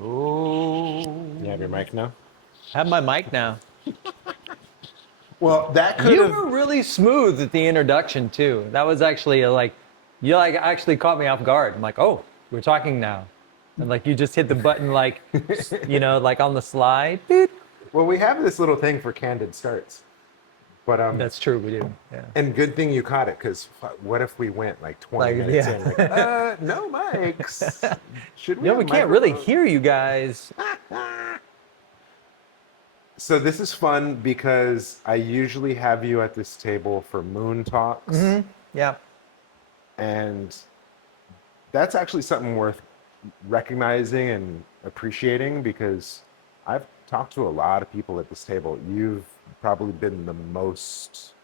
Oh. You have your mic now? I have my mic now. Well, that could You have. were really smooth at the introduction too. That was actually you like actually caught me off guard. I'm like, oh, we're talking now, and like you just hit the button like, like on the slide. Beep. Well, we have this little thing for candid starts, but That's true, we do. Yeah. and good thing you caught it, because what if we went like 20 Like, minutes yeah. in, like, no mics? Should we? No, have we can't really microphones? hear you guys. So this is fun because I usually have you at this table for moon talks, Yeah. and that's actually something worth recognizing and appreciating, because I've talked to a lot of people at this table. You've probably been the most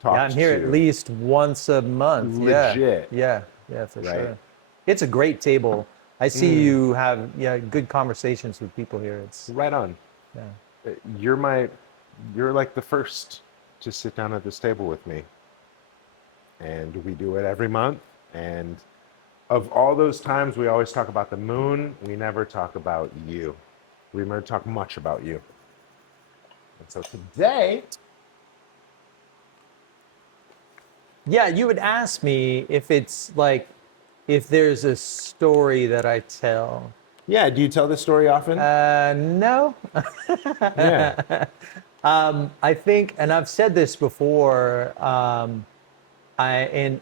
talked Yeah, I'm here to. at least once a month. Legit. Yeah, for Right. sure. It's a great table. I see you have good conversations with people here. It's Right on. yeah. You're like the first to sit down at this table with me, and we do it every month. And of all those times we always talk about the moon, we never talk about you. We never talk much about you. And so today, Yeah, you would ask me if it's like if there's a story that I tell. yeah, do you tell this story often? No. Yeah. I think, and I've said this before, and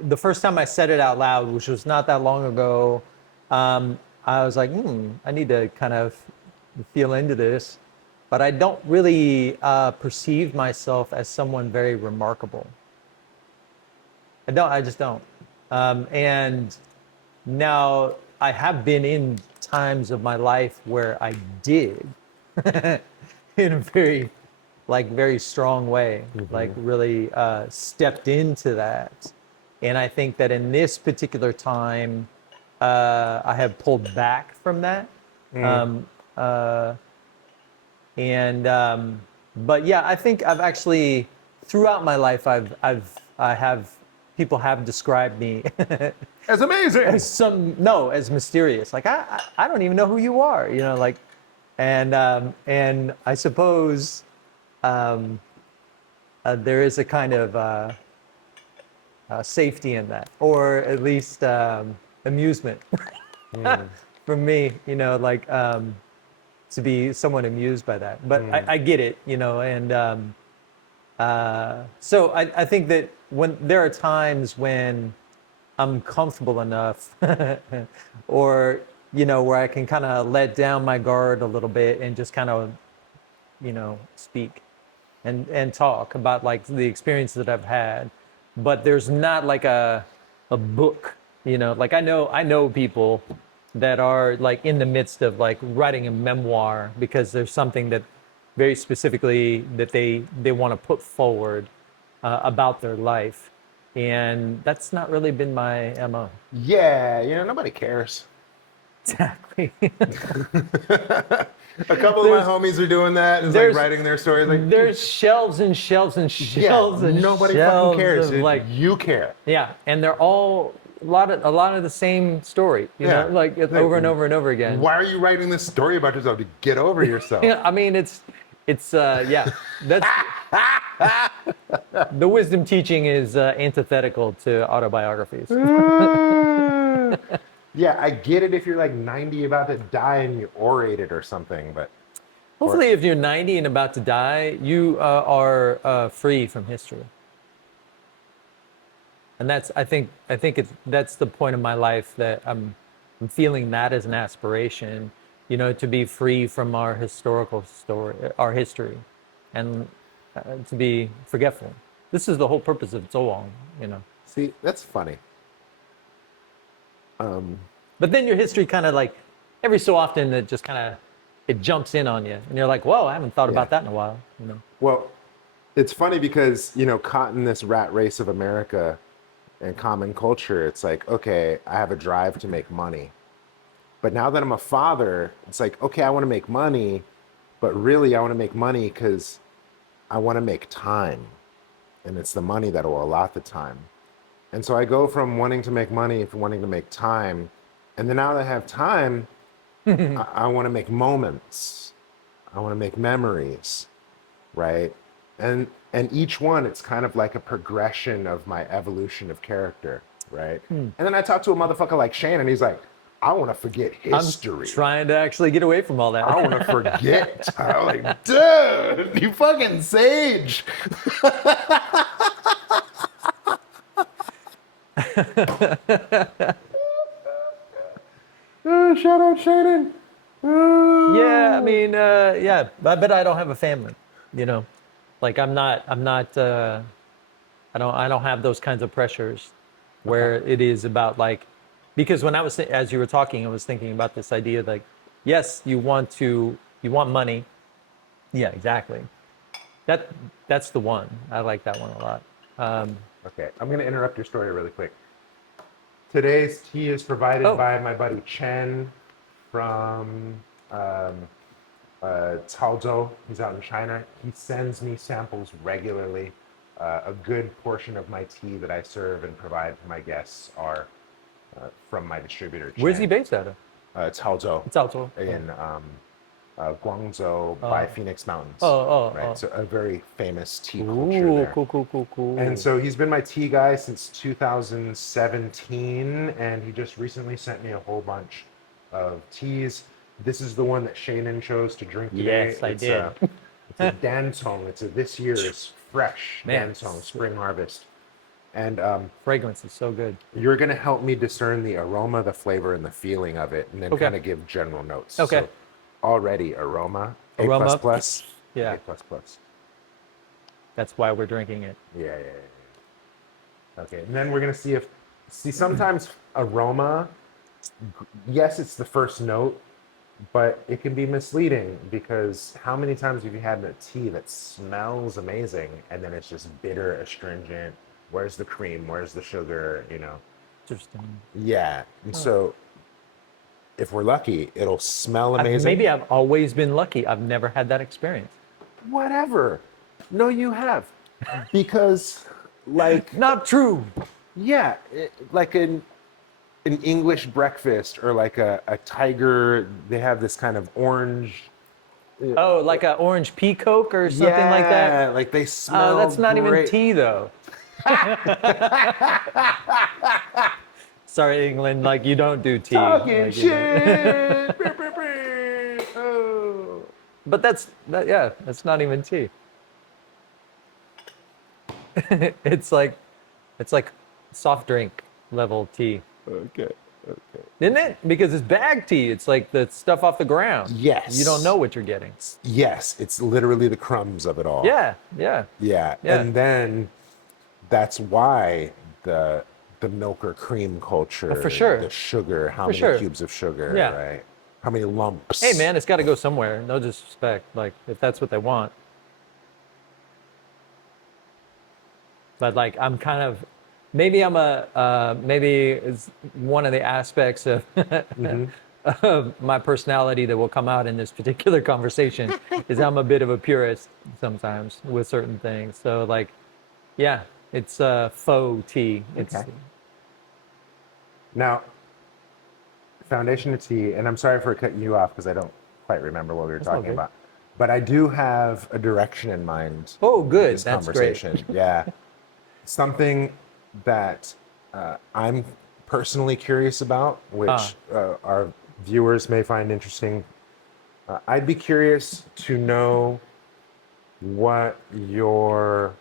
the first time I said it out loud, which was not that long ago, I was like, I need to kind of feel into this, but I don't really perceive myself as someone very remarkable. I just don't. And now I have been in times of my life where I did in a very strong way, like really stepped into that. And I think that in this particular time, I have pulled back from that. But yeah, I think I've actually, throughout my life, people have described me That's amazing. as mysterious. Like I don't even know who you are, like, and I suppose there is a kind of safety in that, or at least amusement for me, like to be somewhat amused by that. But I get it, and so I think that when there are times when I'm comfortable enough or where I can kind of let down my guard a little bit and just kind of speak and talk about like the experiences that I've had, but there's not like a book, like I know people that are like in the midst of like writing a memoir because there's something that very specifically that they want to put forward about their life, and that's not really been my MO. Yeah, nobody cares. Exactly. A couple of my homies are doing that. It's like there's- writing their stories. Like, There's shelves and shelves and shelves and nobody shelves fucking cares. of, like, You care. yeah, and they're all a lot of the same story, Yeah. like over and over and over again. Why are you writing this story about yourself? To get over yourself. Yeah, I mean it's yeah, that's the wisdom teaching is antithetical to autobiographies. Yeah, I get it if you're like 90 about to die and you orated or something, but Hopefully, if you're 90 and about to die, you are free from history. And I think that's the point of my life that I'm feeling that as an aspiration, to be free from our historical story, our history, and to be forgetful. This is the whole purpose of Zoong, see, that's funny. But then your history kind of like, every so often it just kind of, it jumps in on you. And you're like, whoa, I haven't thought about that in a while, Well, it's funny because, caught in this rat race of America and common culture, it's like, okay, I have a drive to make money. But now that I'm a father, it's like, okay, I want to make money, but really I want to make money because I want to make time. And it's the money that will allot the time. And so I go from wanting to make money to wanting to make time. And then now that I have time, I want to make moments. I want to make memories, right? And each one, it's kind of like a progression of my evolution of character, right? And then I talk to a motherfucker like Shane, and he's like, I want to forget I'm history. trying to actually get away from all I that. want to forget. I'm like, dude, you fucking sage. Shout out Shannon. Yeah, I mean, yeah, but I don't have a family, you know. Like I'm not, I don't have those kinds of pressures where Okay. it is about like, because when I was, as you were talking, I was thinking about this idea like, yes, you want money. Yeah, exactly. That, that's the one. I like that one a lot. Okay, I'm going to interrupt your story really quick. Today's tea is provided Oh, by my buddy Chen from Caozhou. He's out in China. He sends me samples regularly. A good portion of my tea that I serve and provide to my guests are from my distributor, where's he Chen. based out of? Caozhou It's also. in Guangzhou by Phoenix Oh, Mountains, oh, right? oh. So a very famous tea culture Ooh, there. cool, cool, cool, cool. And so he's been my tea guy since 2017, and he just recently sent me a whole bunch of teas. This is the one that Shannon chose to drink today. Yes, I did. It's a Dancong. It's a this year's fresh Man, Dancong Spring Harvest. And fragrance is so good. you're going to help me discern the aroma, the flavor, and the feeling of it, and then Okay. kind of give general notes. Okay. So already aroma, A++, Aroma? plus. Yeah. A++. That's why we're drinking it. Yeah. Okay, and then we're gonna see sometimes aroma, yes, it's the first note, but it can be misleading because how many times have you had a tea that smells amazing and then it's just bitter, astringent? Where's the cream? Where's the sugar? You know? Interesting. Yeah, and so if we're lucky, it'll smell amazing. Maybe I've always been lucky. I've never had that experience. Whatever. No, you have, because like Not true. yeah, like an English breakfast or like a tiger. They have this kind of orange. Oh, like an orange pea coke or something like that? Yeah, like they smell. That's not even great. tea, though. Sorry, England. Like you don't do tea. Talking Like, you know. shit. Oh. But yeah, that's not even tea. it's like soft drink level tea, Okay. isn't it? Because it's bag tea. It's like the stuff off the ground. Yes. You don't know what you're getting. Yes, it's literally the crumbs of it all. Yeah. Yeah. Yeah. And then that's why the milk or cream culture, For sure. the sugar, how For many sure. cubes of sugar, Yeah. right? How many lumps? Hey, man, it's got to go somewhere. No disrespect. Like if that's what they want. But like I'm kind of maybe I'm a maybe it's one of the aspects of of my personality that will come out in this particular conversation is I'm a bit of a purist sometimes with certain things. So like, yeah, it's faux tea. It's Okay. Now, foundation of tea, and I'm sorry for cutting you off because I don't quite remember what we were all talking good. about. But I do have a direction in mind. Oh, with good. This That's great. conversation. Yeah. Something that I'm personally curious about, which our viewers may find interesting. I'd be curious to know what your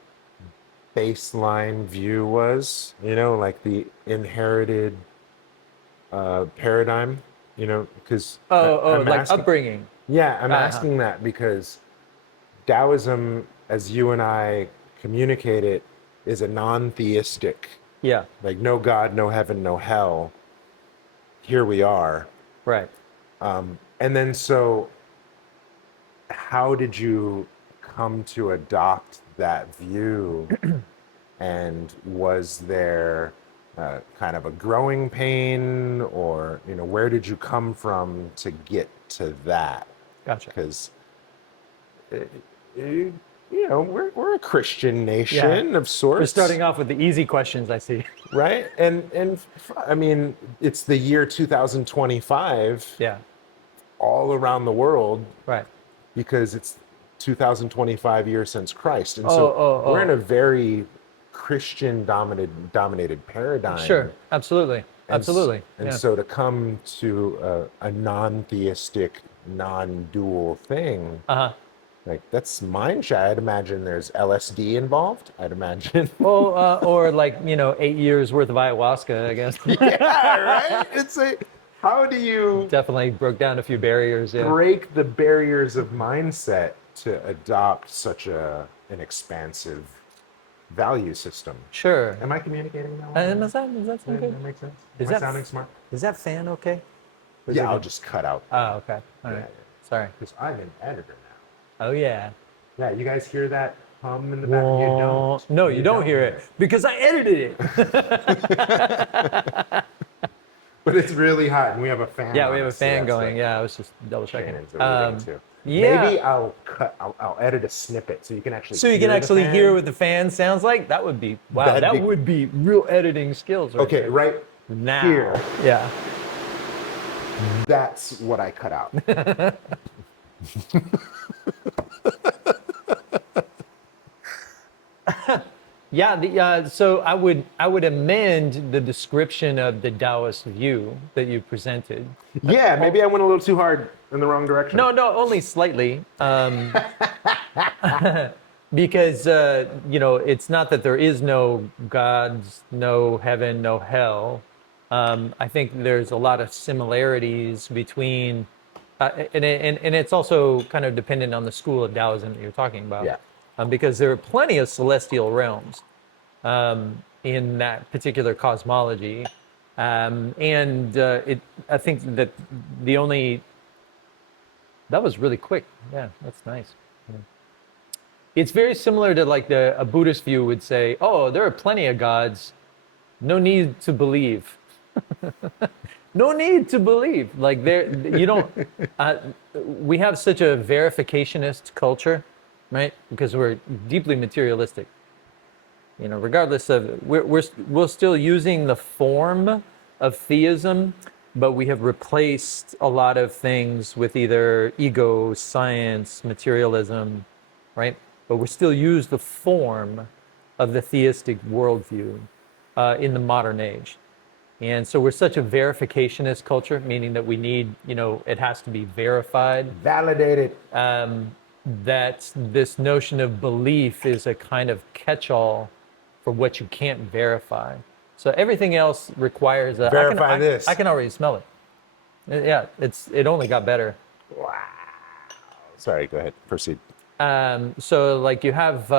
baseline view was, like the inherited paradigm, because oh, like upbringing. yeah, I'm Uh-huh. asking that because Taoism, as you and I communicate it, is a non-theistic, Yeah, like no God, no heaven, no hell. Here we are. right. And then so how did you come to adopt that view? And was there kind of a growing pain, or where did you come from to get to that? Gotcha. Because we're a Christian nation of sorts. We're starting off with the easy questions, I see. right? And I mean, it's the year 2025 Yeah, all around the world right. because it's 2025 years since Christ, and Oh, so oh, we're in oh. a very Christian dominated paradigm. Sure, absolutely, And, absolutely. and Yeah. so to come to a non-theistic, non-dual thing, Uh-huh. like that's mind shit. I'd imagine there's LSD involved. I'd imagine. Well, or like, 8 years worth of ayahuasca, I guess. Yeah, right. It's like, how do you Definitely broke down a few barriers. Yeah. break the barriers of mindset to adopt such an expansive value system? Sure. Am I communicating that well? Does that sound good? That makes sense. Is Am I that sounding smart? Is that fan okay? Or is Yeah, it I'll good? just cut out Oh, okay. All Yeah, right. Sorry. because I'm an editor now. Oh yeah. Yeah, you guys hear that hum in the back? You don't. No, you don't hear it because I edited it. But it's really hot, and we have a fan. Yeah, on we have a us, so fan that's going. Yeah, I was just double checking. Shannon's over there, too. Yeah. Maybe I'll edit a snippet so you can actually. So you can hear the actually fan. hear what the fan sounds like. That would be wow. That'd That be- would be real editing skills. Right Okay, there. right Now. here. Yeah. That's what I cut out. Yeah. So I would amend the description of the Taoist view that you presented. Yeah, maybe I went a little too hard in the wrong direction. No, only slightly. Because it's not that there is no gods, no heaven, no hell. I think there's a lot of similarities between, and it's also kind of dependent on the school of Taoism that you're talking about. Yeah. Because there are plenty of celestial realms in that particular cosmology, I think that that was really quick. Yeah, that's nice. Yeah. It's very similar to like a Buddhist view would say, oh, there are plenty of gods, no need to believe. No need to believe. Like you don't. We have such a verificationist culture, right? Because we're deeply materialistic. Regardless of we're still using the form of theism, but we have replaced a lot of things with either ego, science, materialism, right? But we still use the form of the theistic worldview in the modern age. And so we're such a verificationist culture, meaning that we need, it has to be verified. Validated. That this notion of belief is a kind of catch-all for what you can't verify. So everything else requires a Verify this. I can already smell it. Yeah, it only got better. Wow. Sorry, go ahead. Proceed. So like you have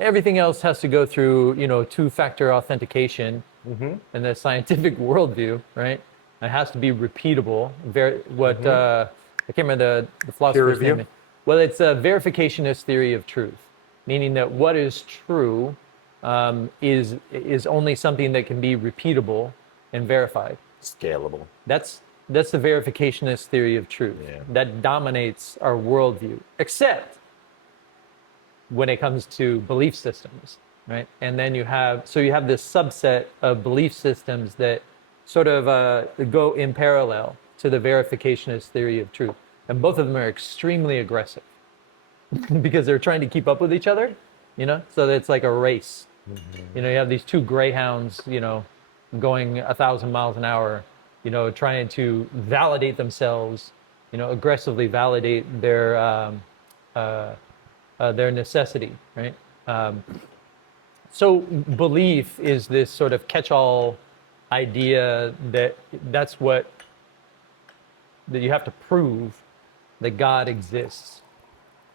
everything else has to go through two-factor authentication in the scientific worldview, right? It has to be repeatable. I can't remember the philosopher's review? name. Well, it's a verificationist theory of truth, meaning that what is true is only something that can be repeatable and verified. Scalable. That's the verificationist theory of truth that dominates our worldview, except when it comes to belief systems, right? And then you have this subset of belief systems that sort of go in parallel to the verificationist theory of truth. And both of them are extremely aggressive because they're trying to keep up with each other, so it's like a race. You have these two greyhounds, going 1,000 miles an hour, trying to validate themselves, aggressively validate their necessity, right? So belief is this sort of catch-all idea that you have to prove that God exists.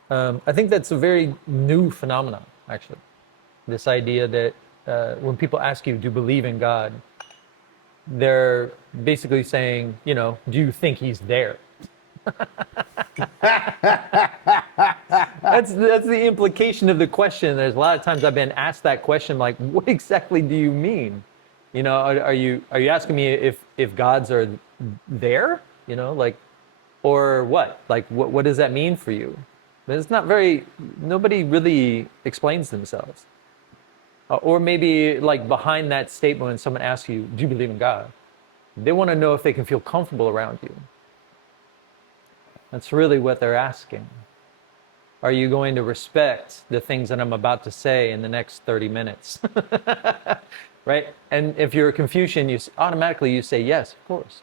I think that's a very new phenomenon, actually. This idea that when people ask you, do you believe in God? They're basically saying, do you think he's there? That's the implication of the question. There's a lot of times I've been asked that question, like, what exactly do you mean? Are you asking me if gods are there? Or what? Like, what does that mean for you? But it's not very, nobody really explains themselves. Or maybe like behind that statement, when someone asks you, do you believe in God? They want to know if they can feel comfortable around you. That's really what they're asking. Are you going to respect the things that I'm about to say in the next 30 minutes? Right? And if you're a Confucian, automatically you say, yes, of course.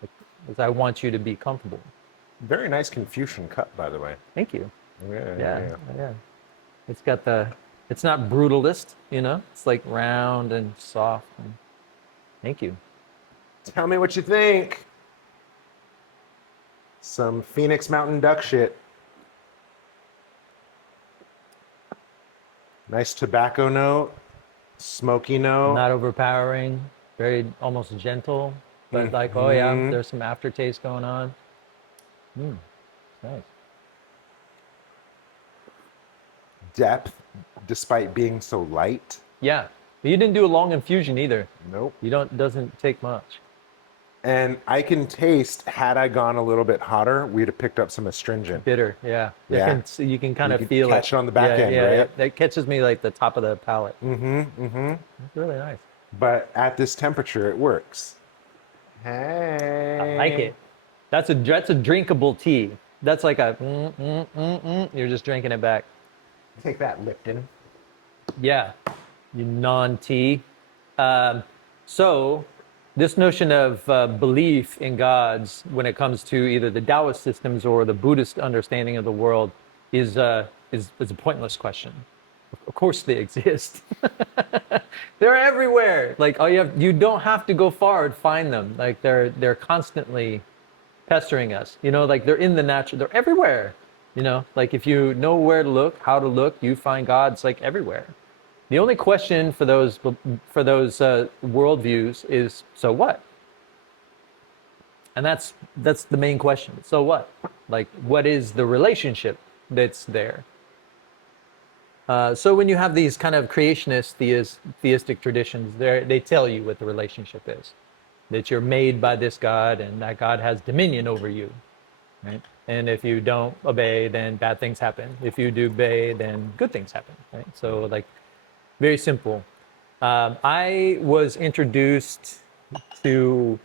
Because I want you to be comfortable. Very nice Confucian cut, by the way. Thank you. Yeah, Yeah, yeah. It's got it's not brutalist, you know? It's like round and soft. Thank you. Tell me what you think. Some Phoenix Mountain Duck shit. Nice tobacco note, smoky note. Not overpowering, very almost gentle, but like, oh yeah, Mhm. there's some aftertaste going on. Nice. Depth, despite being so light. Yeah, but you didn't do a long infusion either. Nope. You don't, doesn't take much. And I can taste, had I gone a little bit hotter, we'd have picked up some astringent. Bitter, yeah. Yeah. You can kind You of could feel catch it on the back yeah, end, yeah, right? that catches me like the top of the palate. It's really nice. But at this temperature, it works. I like Hey. it. That's a drinkable tea. That's like a you're just drinking it back. Take that, Lipton. Yeah, you non-tea. So, this notion of belief in gods, when it comes to either the Taoist systems or the Buddhist understanding of the world, is a pointless question. Of course, they exist. They're everywhere. Like you don't have to go far to find them. Like they're constantly pestering us. You know, like they're in the natural. They're everywhere. You know, like if you know where to look, how to look, you find gods like everywhere. The only question for those worldviews is, so what? And that's the main question. So what? Like, what is the relationship that's there? So when you have these kind of creationist theistic traditions, they tell you what the relationship is, that you're made by this God and that God has dominion over you, right? And if you don't obey, then bad things happen. If you do obey, then good things happen, right? So like, very simple. I was introduced to,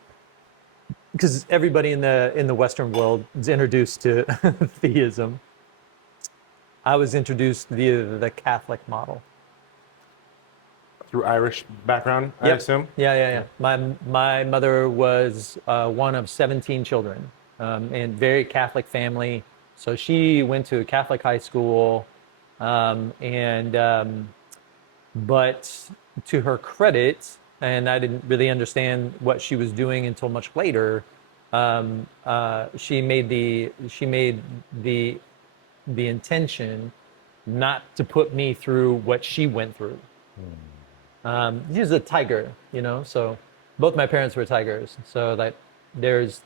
because everybody in the Western world is introduced to theism. I was introduced via the Catholic model. Through Irish background, I Yep. assume? Yeah. My mother was one of 17 children, in very Catholic family. So she went to a Catholic high school, and but to her credit, and I didn't really understand what she was doing until much later. She made the intention not to put me through what she went through. She's a tiger, you know. So both my parents were tigers. So that there's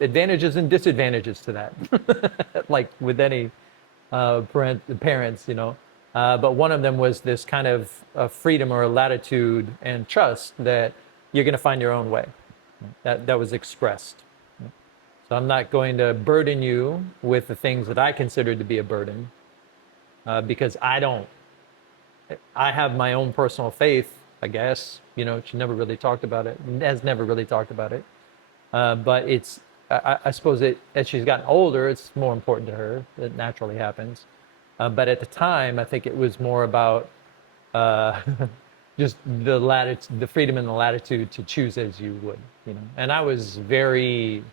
advantages and disadvantages to that, like with any parents, you know. But one of them was this kind of freedom or latitude and trust that you're going to find your own way. That was expressed. So I'm not going to burden you with the things that I consider to be a burden, because I don't. I have my own personal faith, I guess. You know, she never really talked about it, has never really talked about it. But I suppose as she's gotten older, it's more important to her. It naturally happens. But at the time, I think it was more about uh, just the freedom and the latitude to choose as you would, you know. And I was very,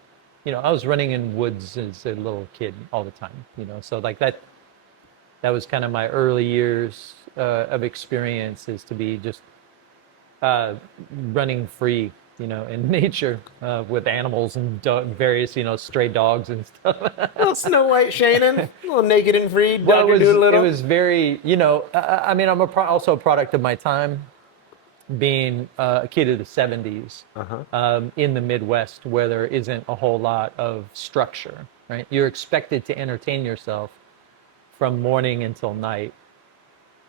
you know, I was running in woods as a little kid all the time, you know. So like that was kind of my early years of experience, is to be just running free, you know, in nature, with animals and various, you know, stray dogs and stuff. Little Snow White Shannon, a little naked and free, Well, Dr. Doolittle. it was very, you know, I mean, I'm also a product of my time, being a kid of the 70s, in the Midwest, where there isn't a whole lot of structure, right? You're expected to entertain yourself from morning until night,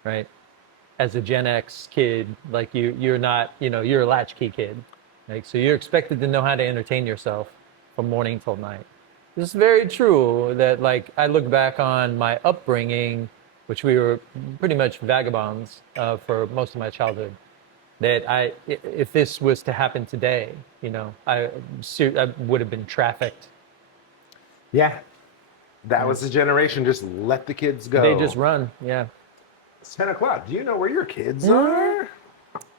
right? As a Gen X kid, like you're not, you know, you're a latchkey kid, like, so you're expected to know how to entertain yourself from morning till night. This is very true that like I look back on my upbringing, which we were pretty much vagabonds for most of my childhood. That if this was to happen today, I would have been trafficked. Yeah, that Yeah. was the generation. Just let the kids They just go. run. Yeah. It's 10 o'clock. Do you know where your kids Mhm. are?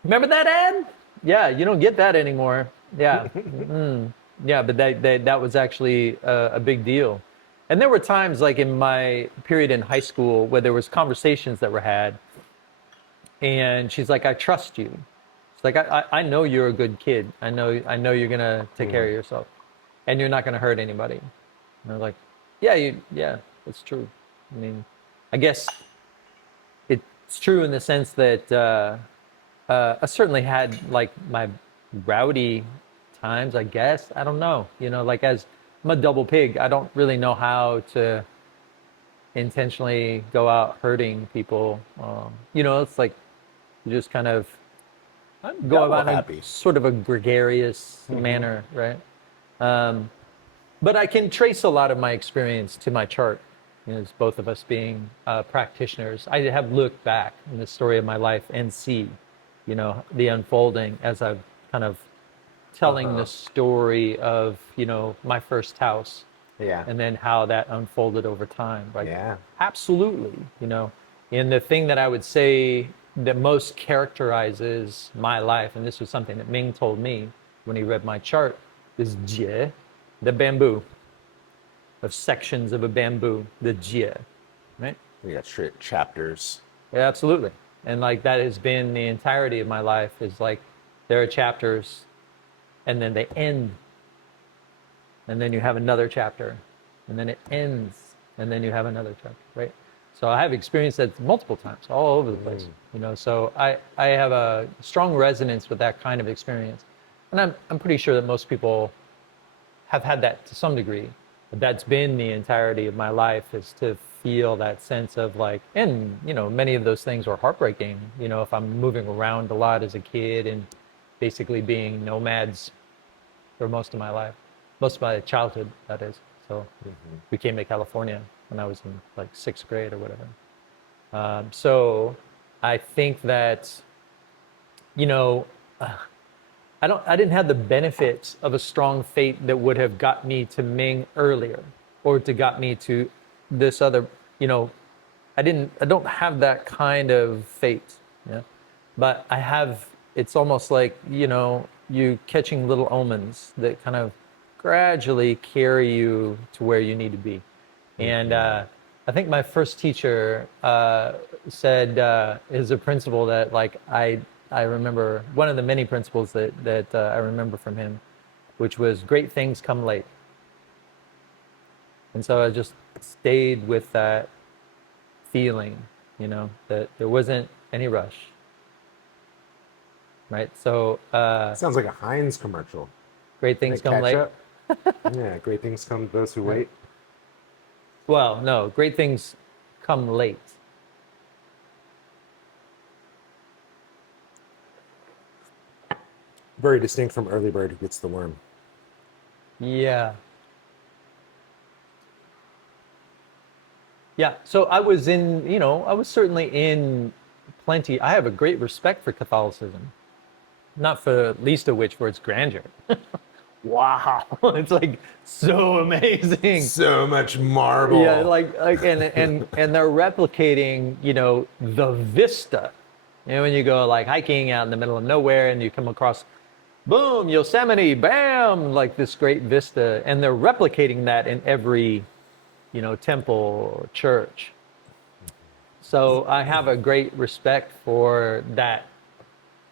Remember that ad? Yeah, you don't get that anymore. Yeah. Yeah, but that was actually a big deal. And there were times like in my period in high school where there was conversations that were had, and she's like, "I trust you." She's like, I know you're a good kid. I know you're gonna take care of yourself, and you're not gonna hurt anybody." And I was like, "Yeah, that's true." I mean, I guess it's true in the sense that I certainly had like my rowdy times, I guess. I don't know. Like as I'm a double pig, I don't really know how to intentionally go out hurting people. It's like you just kind of I'm go double about in a happy. sort of a gregarious manner, right? But I can trace a lot of my experience to my chart. As both of us being practitioners, I have looked back in the story of my life and see, the unfolding as I've kind of telling the Uh-huh. story of, my first house Yeah. and then how that unfolded over time. Like, Yeah. absolutely, And the thing that I would say that most characterizes my life, and this was something that Ming told me when he read my chart, is jie, the bamboo, of sections of a bamboo, the jie, right? We got straight chapters. Yeah, absolutely. And like that has been the entirety of my life is like there are chapters and then they end and then you have another chapter and then it ends and then you have another chapter, right? So I have experienced that multiple times all over the place, so I have a strong resonance with that kind of experience. And I'm pretty sure that most people have had that to some degree. But that's been the entirety of my life is to feel that sense of like, and many of those things were heartbreaking. If I'm moving around a lot as a kid and basically being nomads for most of my life, most of my childhood, that is. So we came to California when I was in like sixth grade or whatever. So I think that, you know, I didn't have the benefits of a strong fate that would have got me to Ming earlier or to got me to this other, you know, I don't have that kind of fate. Yeah. But I have, it's almost like, you catching little omens that kind of gradually carry you to where you need to be. And I think my first teacher said is a principle that like I remember one of the many principles that I remember from him, which was great things come late. And so I just stayed with that feeling, that there wasn't any rush, right? So Sounds like a Heinz commercial. great things Like come late. ketchup. Yeah, great things come to those who Right. wait. Well, no, great things come late. Very distinct from early bird who gets the worm. Yeah. Yeah. So I was in, I was certainly in plenty. I have a great respect for Catholicism, not for least of which for its grandeur. Wow. It's like so amazing. So much marble. Yeah, like and they're replicating, the vista. When you go like hiking out in the middle of nowhere and you come across boom, Yosemite, bam, like this great vista, and they're replicating that in every, temple or church. So I have a great respect for that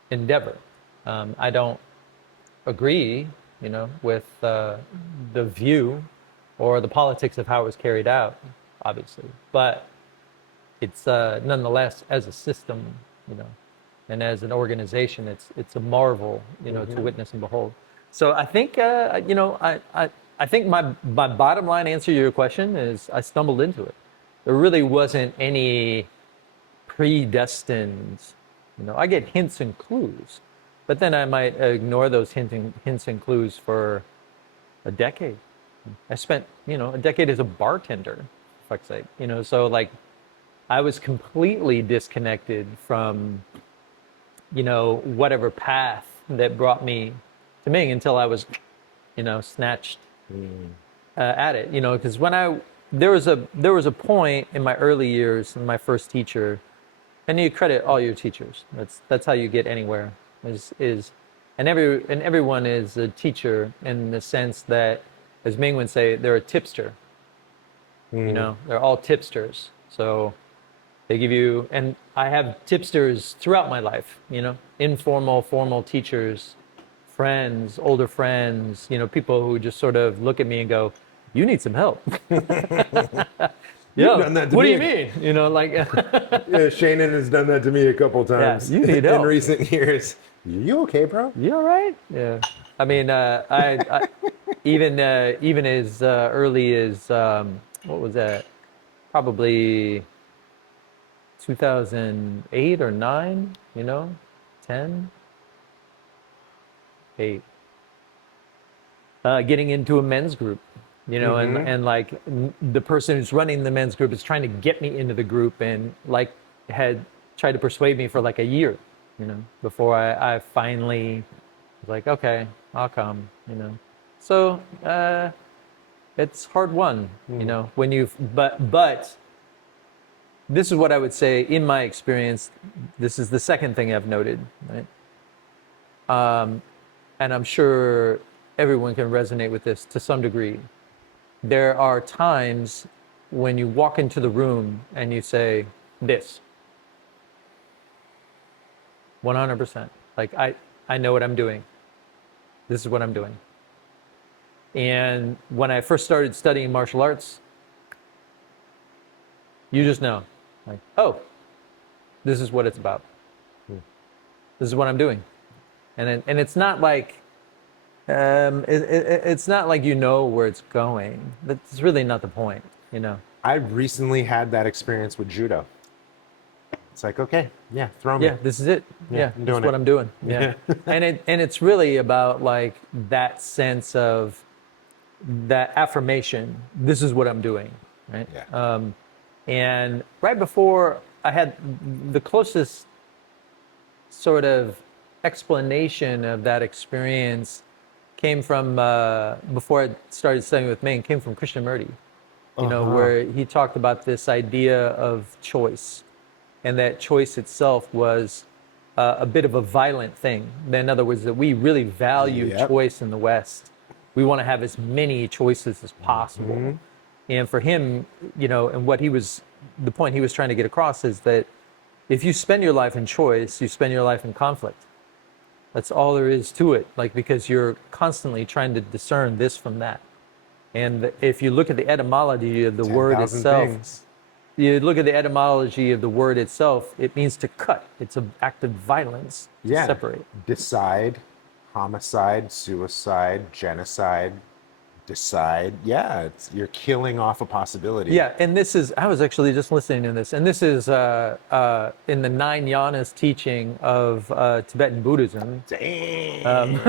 endeavor. I don't agree, with the view or the politics of how it was carried out, obviously. But it's nonetheless, as a system, you know, and as an organization, it's a marvel, to witness and behold. So I think, I think my bottom line answer to your question is I stumbled into it. There really wasn't any predestined, I get hints and clues, but then I might ignore those hints and clues for a decade. I spent, a decade as a bartender, for fuck's sake. So like I was completely disconnected from, whatever path that brought me to Ming until I was, snatched at it. Because there was a point in my early years, in my first teacher, and you credit all your teachers. That's how you get anywhere. And everyone is a teacher in the sense that, as Ming would say, they're a tipster. They're all tipsters. So they give you, and I have tipsters throughout my life. Informal, formal teachers, friends, older friends. People who just sort of look at me and go, "You need some help." You've Yo, done that to what do me. you mean? Like, Yeah, Shannon has done that to me a couple times. you need in help. recent years. You okay, bro? You all right? Yeah. I mean, I even as early as what was that? Probably 2008 or 9. 10, 8. Getting into a men's group. And like the person who's running the men's group is trying to get me into the group, and like had tried to persuade me for like a year, before I finally was like, okay, I'll come. So it's hard won, when but this is what I would say in my experience. This is the second thing I've noted, right? And I'm sure everyone can resonate with this to some degree. There are times when you walk into the room and you say this 100%. Like, I know what I'm doing. This is what I'm doing. And when I first started studying martial arts, you just know, like, oh, this is what it's about. This is what I'm doing. And it's not like, it's not like where it's going. That's really not the point, I recently had that experience with judo. It's like, okay, yeah, throw me. Yeah, this is it. Yeah, I'm this is doing what it. I'm doing. Yeah. and it's really about like that sense of that affirmation. This is what I'm doing, right? Yeah. And right before I had the closest sort of explanation of that experience came from before I started studying with Ming, came from Krishnamurti, where he talked about this idea of choice, and that choice itself was a bit of a violent thing. In other words, that we really value Yep. choice in the West. We want to have as many choices as possible. And for him, and the point he was trying to get across is that if you spend your life in choice, you spend your life in conflict. That's all there is to it. Like, because you're constantly trying to discern this from that. And if you look at the etymology of the word 10,000 itself, things. you look at the etymology of the word itself, it means to cut. It's an act of violence to Yeah. separate. Decide, homicide, suicide, genocide, decide. Yeah, you're killing off a possibility. Yeah, and I was actually just listening to this, and this is in the 9 yanas teaching of Tibetan Buddhism. Damn.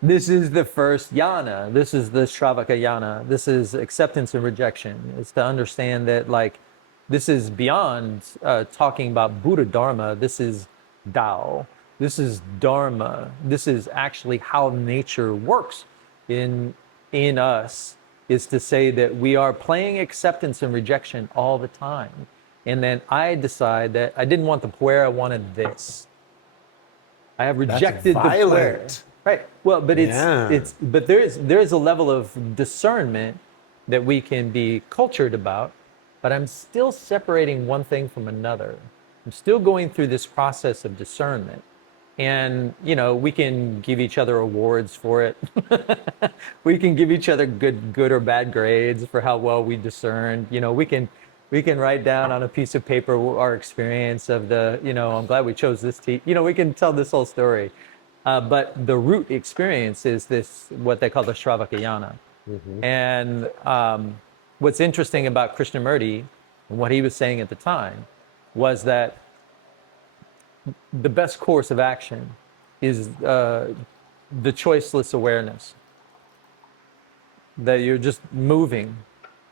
This is the first yana. This is the Shravaka yana. This is acceptance and rejection. It's to understand that, like, this is beyond talking about Buddha Dharma. This is Tao. This is Dharma. This is actually how nature works in us, is to say that we are playing acceptance and rejection all the time. And then I decide that I didn't want the puer, I wanted this. I have rejected the puer. violent. Right. Well, but there is a level of discernment that we can be cultured about, but I'm still separating one thing from another. I'm still going through this process of discernment. And, we can give each other awards for it. We can give each other good or bad grades for how well we discerned. We can write down on a piece of paper our experience of I'm glad we chose this teacher. We can tell this whole story. But the root experience is this, what they call the Shravakayana. And what's interesting about Krishnamurti and what he was saying at the time was that the best course of action is the choiceless awareness. that you're just moving,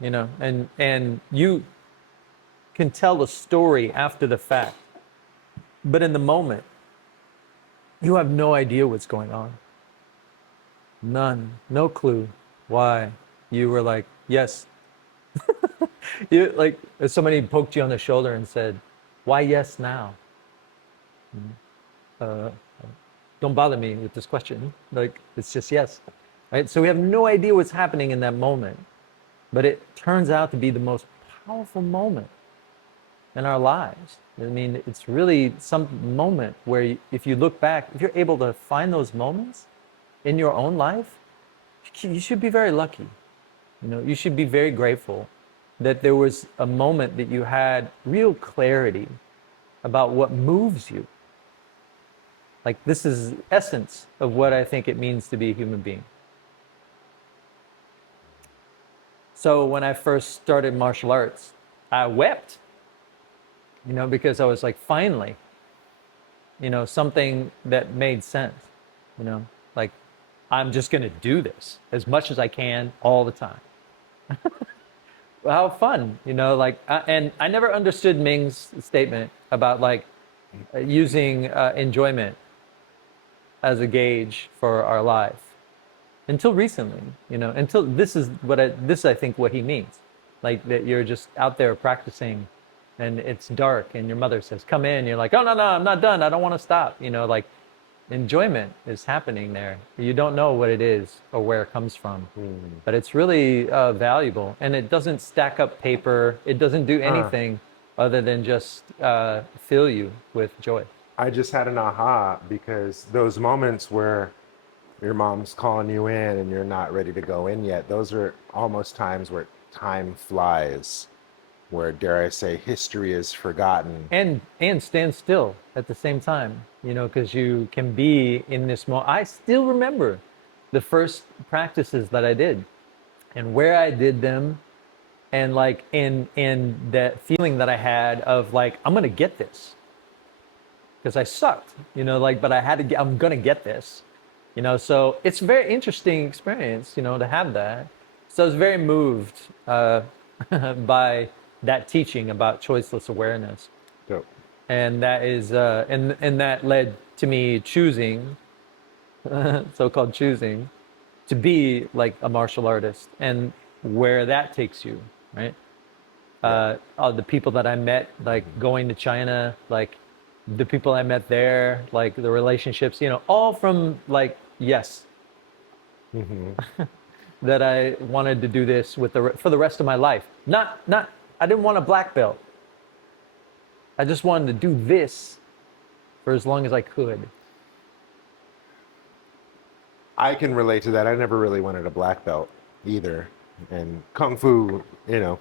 you know, and you can tell a story after the fact, but in the moment, you have no idea what's going on. None, no clue why you were like, yes. You like if somebody poked you on the shoulder and said, "Why yes now?" Uh, don't bother me with this question. Like it's just yes, right? So we have no idea what's happening in that moment, but it turns out to be the most powerful moment in our lives. I mean, it's really some moment where if you look back, if you're able to find those moments in your own life, you should be very lucky. You know, you should be very grateful that there was a moment that you had real clarity about what moves you. Like this is essence of what I think it means to be a human being. So when I first started martial arts, I wept, you know, because I was like, finally, you know, something that made sense, you know, like I'm just going to do this as much as I can all the time. How fun, you know, like, and I never understood Ming's statement about like using enjoyment as a gauge for our life until recently, you know, until this is what I think what he means, like that you're just out there practicing and it's dark and your mother says, come in. You're like, oh, no, I'm not done. I don't want to stop. You know, like enjoyment is happening there. You don't know what it is or where it comes from, but it's really valuable, and it doesn't stack up paper. It doesn't do anything other than just fill you with joy. I just had an aha because those moments where your mom's calling you in and you're not ready to go in yet, those are almost times where time flies, where, dare I say, history is forgotten. And stand still at the same time, you know, because you can be in this moment. I still remember the first practices that I did and where I did them, and like in that feeling that I had of like, I'm gonna get this because I sucked, you know, like, but I had to get, I'm gonna get this, you know. So it's a very interesting experience, you know, to have that. So I was very moved by that teaching about choiceless awareness. Dope. And that is and that led to me choosing so-called choosing to be like a martial artist, and where that takes you, right? All the people that I met, like going to China, like the people I met there, like the relationships, you know, all from like yes, that I wanted to do this with for the rest of my life. Not I didn't want a black belt. I just wanted to do this for as long as I could. I can relate to that. I never really wanted a black belt either. And Kung Fu, you know,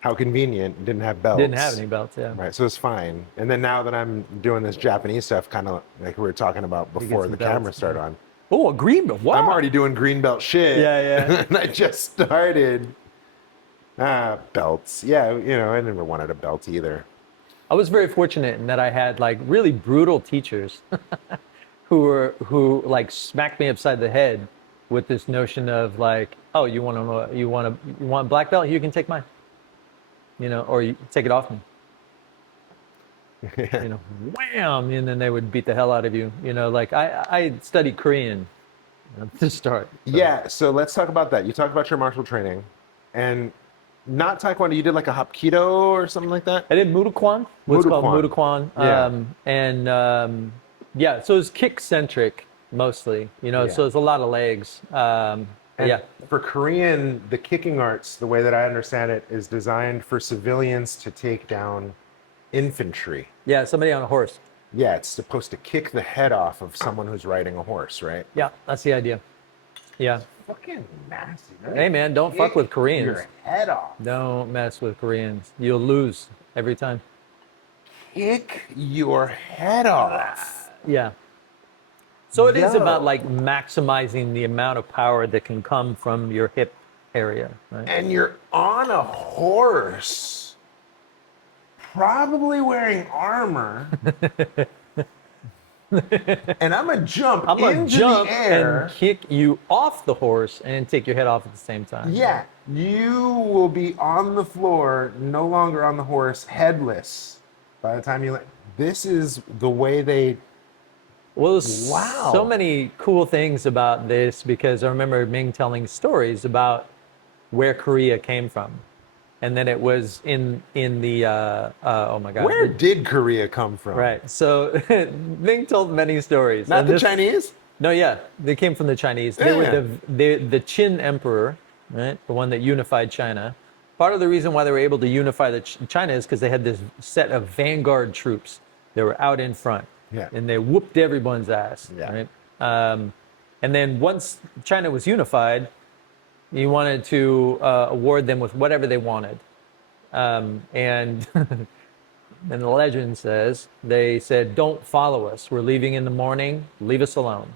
how convenient, didn't have belts. Didn't have any belts, yeah. Right, so it's fine. And then now that I'm doing this Japanese stuff, kind of like we were talking about before the camera started on, Oh, a green belt. Wow. I'm already doing green belt shit. Yeah. And I just started. Belts. Yeah, you know, I never wanted a belt either. I was very fortunate in that I had like really brutal teachers who like smacked me upside the head with this notion of like, oh, you want black belt? You can take mine. You know, or you take it off me. You know, wham, and then they would beat the hell out of you. You know, like I studied Korean, you know, to start. So. Yeah, so let's talk about that. You talked about your martial training, and not Taekwondo. You did like a Hapkido or something like that? I did Mudokwan, what's called Mudokwan. Yeah. Yeah, so it's kick-centric mostly, you know, so it's a lot of legs. And for Korean, the kicking arts, the way that I understand it, is designed for civilians to take down infantry. Yeah, somebody on a horse. Yeah, it's supposed to kick the head off of someone who's riding a horse, right? Yeah, that's the idea. Yeah. Fucking nasty. Right? Hey, man, don't fuck with Koreans. Your head off. Don't mess with Koreans. You'll lose every time. Kick your head off. Yeah. So it is about like maximizing the amount of power that can come from your hip area, right? And you're on a horse, probably wearing armor. and I'm gonna jump I'm gonna into jump the and air. kick you off the horse and take your head off at the same time. Yeah, you will be on the floor, no longer on the horse, headless by the time you land. This is the way they. Well, there's so Wow. many cool things about this because I remember Ming telling stories about where Korea came from, and then it was in the oh my God, Where did Korea come from? right. So Ming told many stories, Not and the this Chinese? no, yeah, they came from the Chinese. They were Yeah. the Qin emperor, right, the one that unified China. Part of the reason why they were able to unify China is because they had this set of vanguard troops that were out in front, Yeah. and they whooped everyone's ass, Yeah. right? And then once China was unified, you wanted to award them with whatever they wanted, and and the legend says they said, "Don't follow us. We're leaving in the morning. Leave us alone."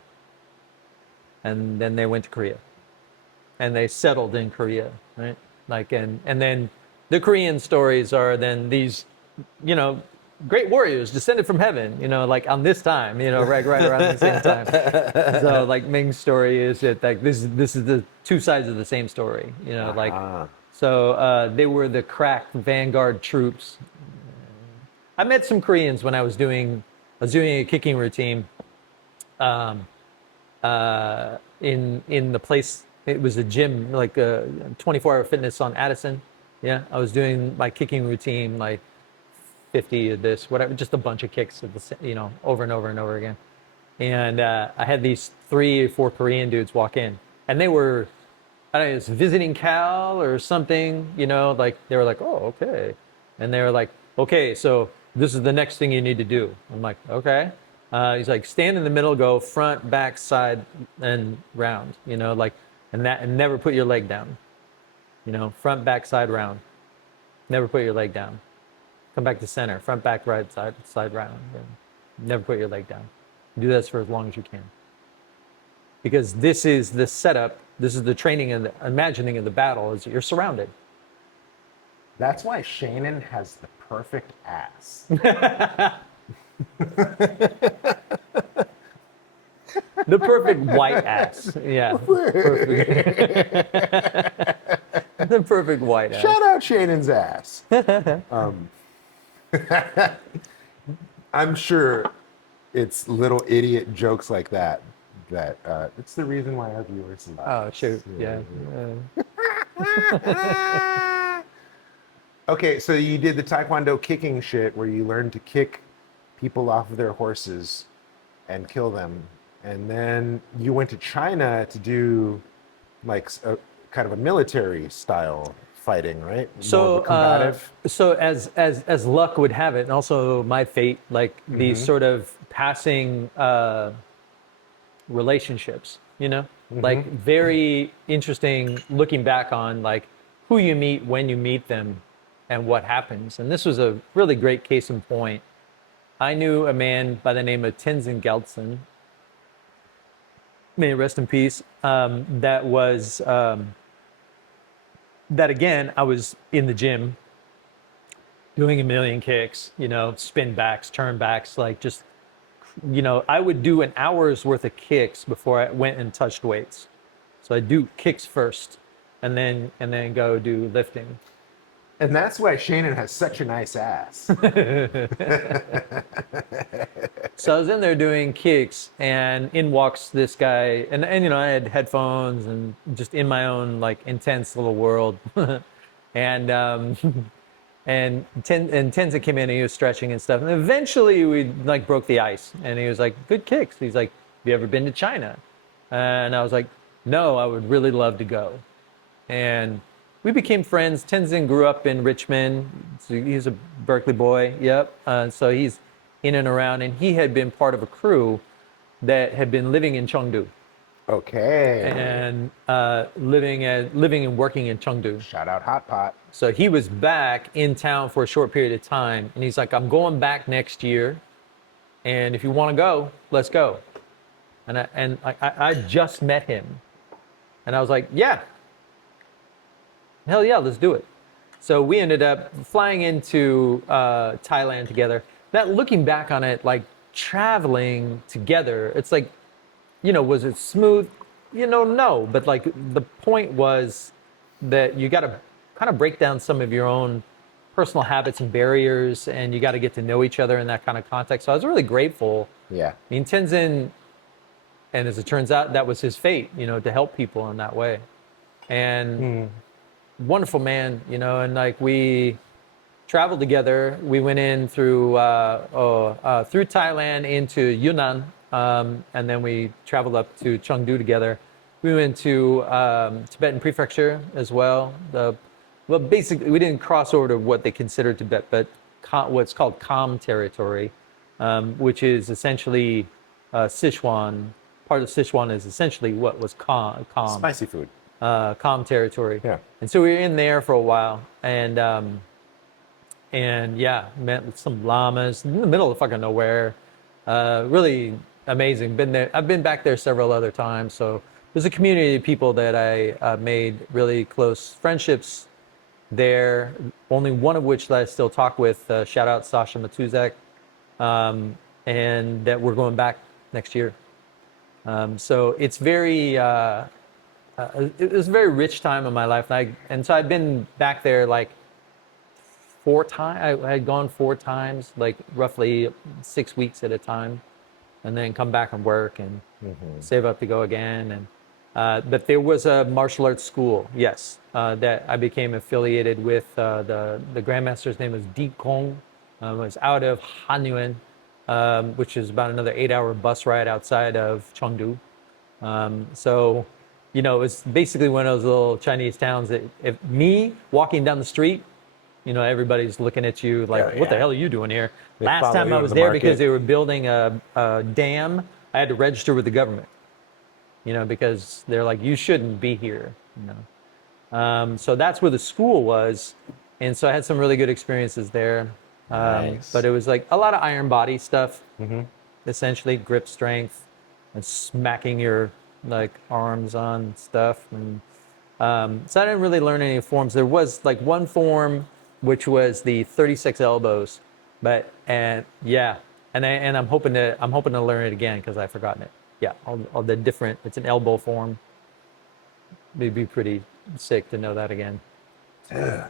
And then they went to Korea, and they settled in Korea, right? Like, and then the Korean stories are then these, you know, great warriors descended from heaven, you know, like on this time, you know, right around the same time. So like Ming's story is that like this is the two sides of the same story, you know, like Uh-huh. so they were the crack vanguard troops. I met some Koreans when I was doing a kicking routine in the place. It was a gym, like a 24-hour fitness on Addison. Yeah, I was doing my kicking routine, like 50 of this, whatever, just a bunch of kicks, of the, you know, over and over and over again. And I had these 3 or 4 Korean dudes walk in, and they were, I don't know, it was visiting Cal or something, you know, like they were like, oh, okay. And they were like, okay, so this is the next thing you need to do. I'm like, okay. He's like, stand in the middle, go front, back, side, and round, you know, like, and never put your leg down, you know, front, back, side, round. Never put your leg down. Come back to center, front, back, right, side, side, round. Never put your leg down. Do this for as long as you can. Because this is the setup, this is the training and the imagining of the battle is you're surrounded. That's why Shannon has the perfect ass. The perfect white ass. Yeah. Perfect. The perfect white ass. Shout out Shannon's ass. I'm sure it's little idiot jokes like that that it's the reason why our viewers love Oh, us. shoot. Yeah. Okay, so you did the Taekwondo kicking shit where you learned to kick people off of their horses and kill them. And then you went to China to do like a kind of a military style fighting, right? More of So, a combative. so as luck would have it, and also my fate, like these sort of passing relationships, you know, like very interesting looking back on like who you meet when you meet them and what happens. And this was a really great case in point. I knew a man by the name of Tenzin Gyatso, may he rest in peace, that was, that again, I was in the gym doing a million kicks, you know, spin backs, turn backs, like just, you know, I would do an hour's worth of kicks before I went and touched weights. So I do kicks first and then go do lifting. And that's why Shannon has such a nice ass. So I was in there doing kicks, and in walks this guy, and you know I had headphones and just in my own like intense little world, and Tenza came in and he was stretching and stuff, and eventually we like broke the ice, and he was like, "Good kicks." He's like, "Have you ever been to China?" And I was like, "No, I would really love to go," and we became friends. Tenzin grew up in Richmond. So he's a Berkeley boy. Yep. So he's in and around, and he had been part of a crew that had been living in Chengdu Okay. and living and working in Chengdu. Shout out Hot Pot. So he was back in town for a short period of time, and he's like, "I'm going back next year, and if you want to go, let's go." And I just met him, and I was like, "Yeah. Hell yeah, let's do it." So we ended up flying into Thailand together. That looking back on it, like traveling together, it's like, was it smooth? No. But like the point was that you got to kind of break down some of your own personal habits and barriers, and you got to get to know each other in that kind of context. So I was really grateful. Yeah. I mean, Tenzin, and as it turns out, that was his fate, to help people in that way. And wonderful man, and like we traveled together. We went in through Thailand into Yunnan, and then we traveled up to Chengdu together. We went to Tibetan Prefecture as well. Well, basically, we didn't cross over to what they consider Tibet, but what's called Kham territory, which is essentially Sichuan. Part of Sichuan is essentially what was Kham. Spicy food. Kham territory. Yeah. And so we were in there for a while, and yeah, met some llamas in the middle of fucking nowhere. Really amazing. Been there. I've been back there several other times. So there's a community of people that I made really close friendships there. Only one of which that I still talk with. Shout out Sasha Matuzak, and that we're going back next year. So it's very. It was a very rich time in my life, and so I've been back there like 4 times. I had gone 4 times, like roughly 6 weeks at a time, and then come back and work and save up to go again. And but there was a martial arts school, yes, that I became affiliated with. The grandmaster's name was Di Kong. It was out of Hanyuan, which is about another 8-hour bus ride outside of Chengdu. So, it was basically one of those little Chinese towns that if me walking down the street, everybody's looking at you like, what the hell are you doing here? Last time I was there because they were building a dam, I had to register with the government, because they're like, you shouldn't be here, So that's where the school was. And so I had some really good experiences there. Nice. But it was like a lot of iron body stuff, essentially grip strength and smacking your like arms on stuff. And so I didn't really learn any forms. There was like one form, which was the 36 elbows, and I'm hoping to learn it again because I've forgotten it. Yeah, all the different. It's an elbow form. It'd be pretty sick to know that again. Yeah.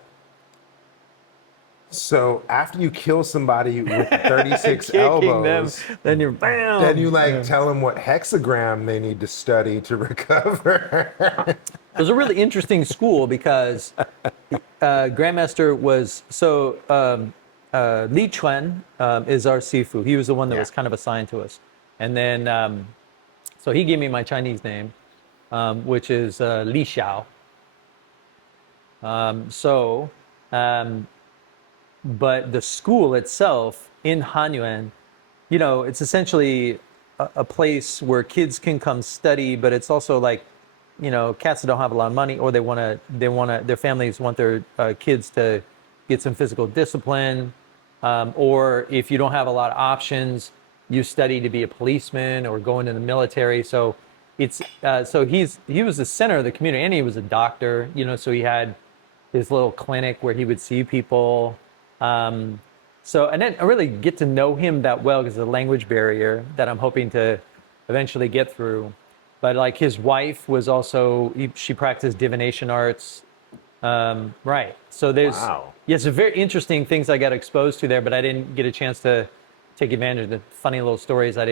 So after you kill somebody with 36 Kicking elbows, them, then you're bam. then you tell them what hexagram they need to study to recover. It was a really interesting school because Grandmaster was Li Chuan is our Sifu. He was the one that was kind of assigned to us, and then so he gave me my Chinese name, which is Li Xiao. But the school itself in Hanyuan, it's essentially a place where kids can come study, but it's also like, cats that don't have a lot of money, or their families want their kids to get some physical discipline, or if you don't have a lot of options, you study to be a policeman or go into the military. So it's he was the center of the community, and he was a doctor, so he had his little clinic where he would see people. So I didn't really get to know him that well because of the language barrier that I'm hoping to eventually get through. But like his wife was also, she practiced divination arts. Right. So there's, so very interesting things I got exposed to there, but I didn't get a chance to take advantage of the funny little stories. I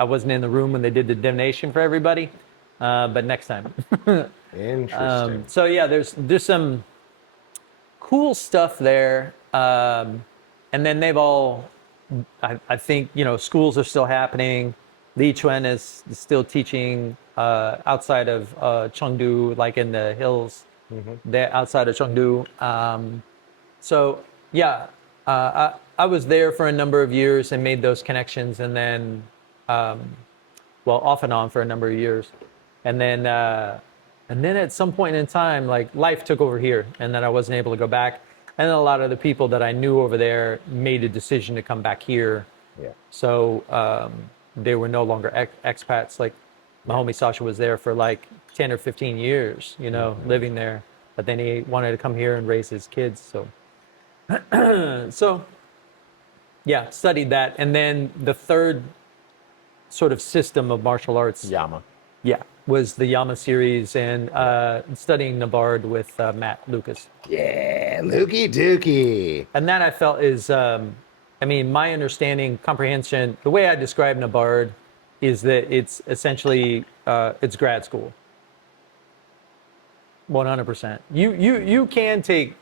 wasn't in the room when they did the divination for everybody, but next time. Interesting. So yeah, there's some cool stuff there. And then they've all, I think, schools are still happening. Li Chuan is still teaching outside of Chengdu, like in the hills, there outside of Chengdu. So yeah, I was there for a number of years and made those connections, and then, off and on for a number of years, and then at some point in time, like life took over here, and then I wasn't able to go back. And then a lot of the people that I knew over there made a decision to come back here. Yeah. So they were no longer expats. Like my homie Sasha was there for like 10 or 15 years, living there. But then he wanted to come here and raise his kids. So, Yeah, studied that. And then the third sort of system of martial arts, Yama. yeah, was the Yama series and studying Nabard with Matt Lucas. Yeah, Lukey Dookie. And that I felt is, I mean, my understanding, comprehension, the way I describe Nabard is that it's essentially, it's grad school. 100%. You can take,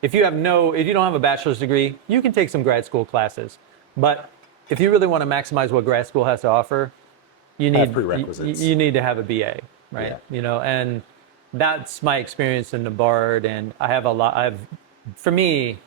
if you don't have a bachelor's degree, you can take some grad school classes. But if you really want to maximize what grad school has to offer, you Have need prerequisites. you need to have a BA, right? Yeah. You know, and that's my experience in Nabard, and I have a lot. For me,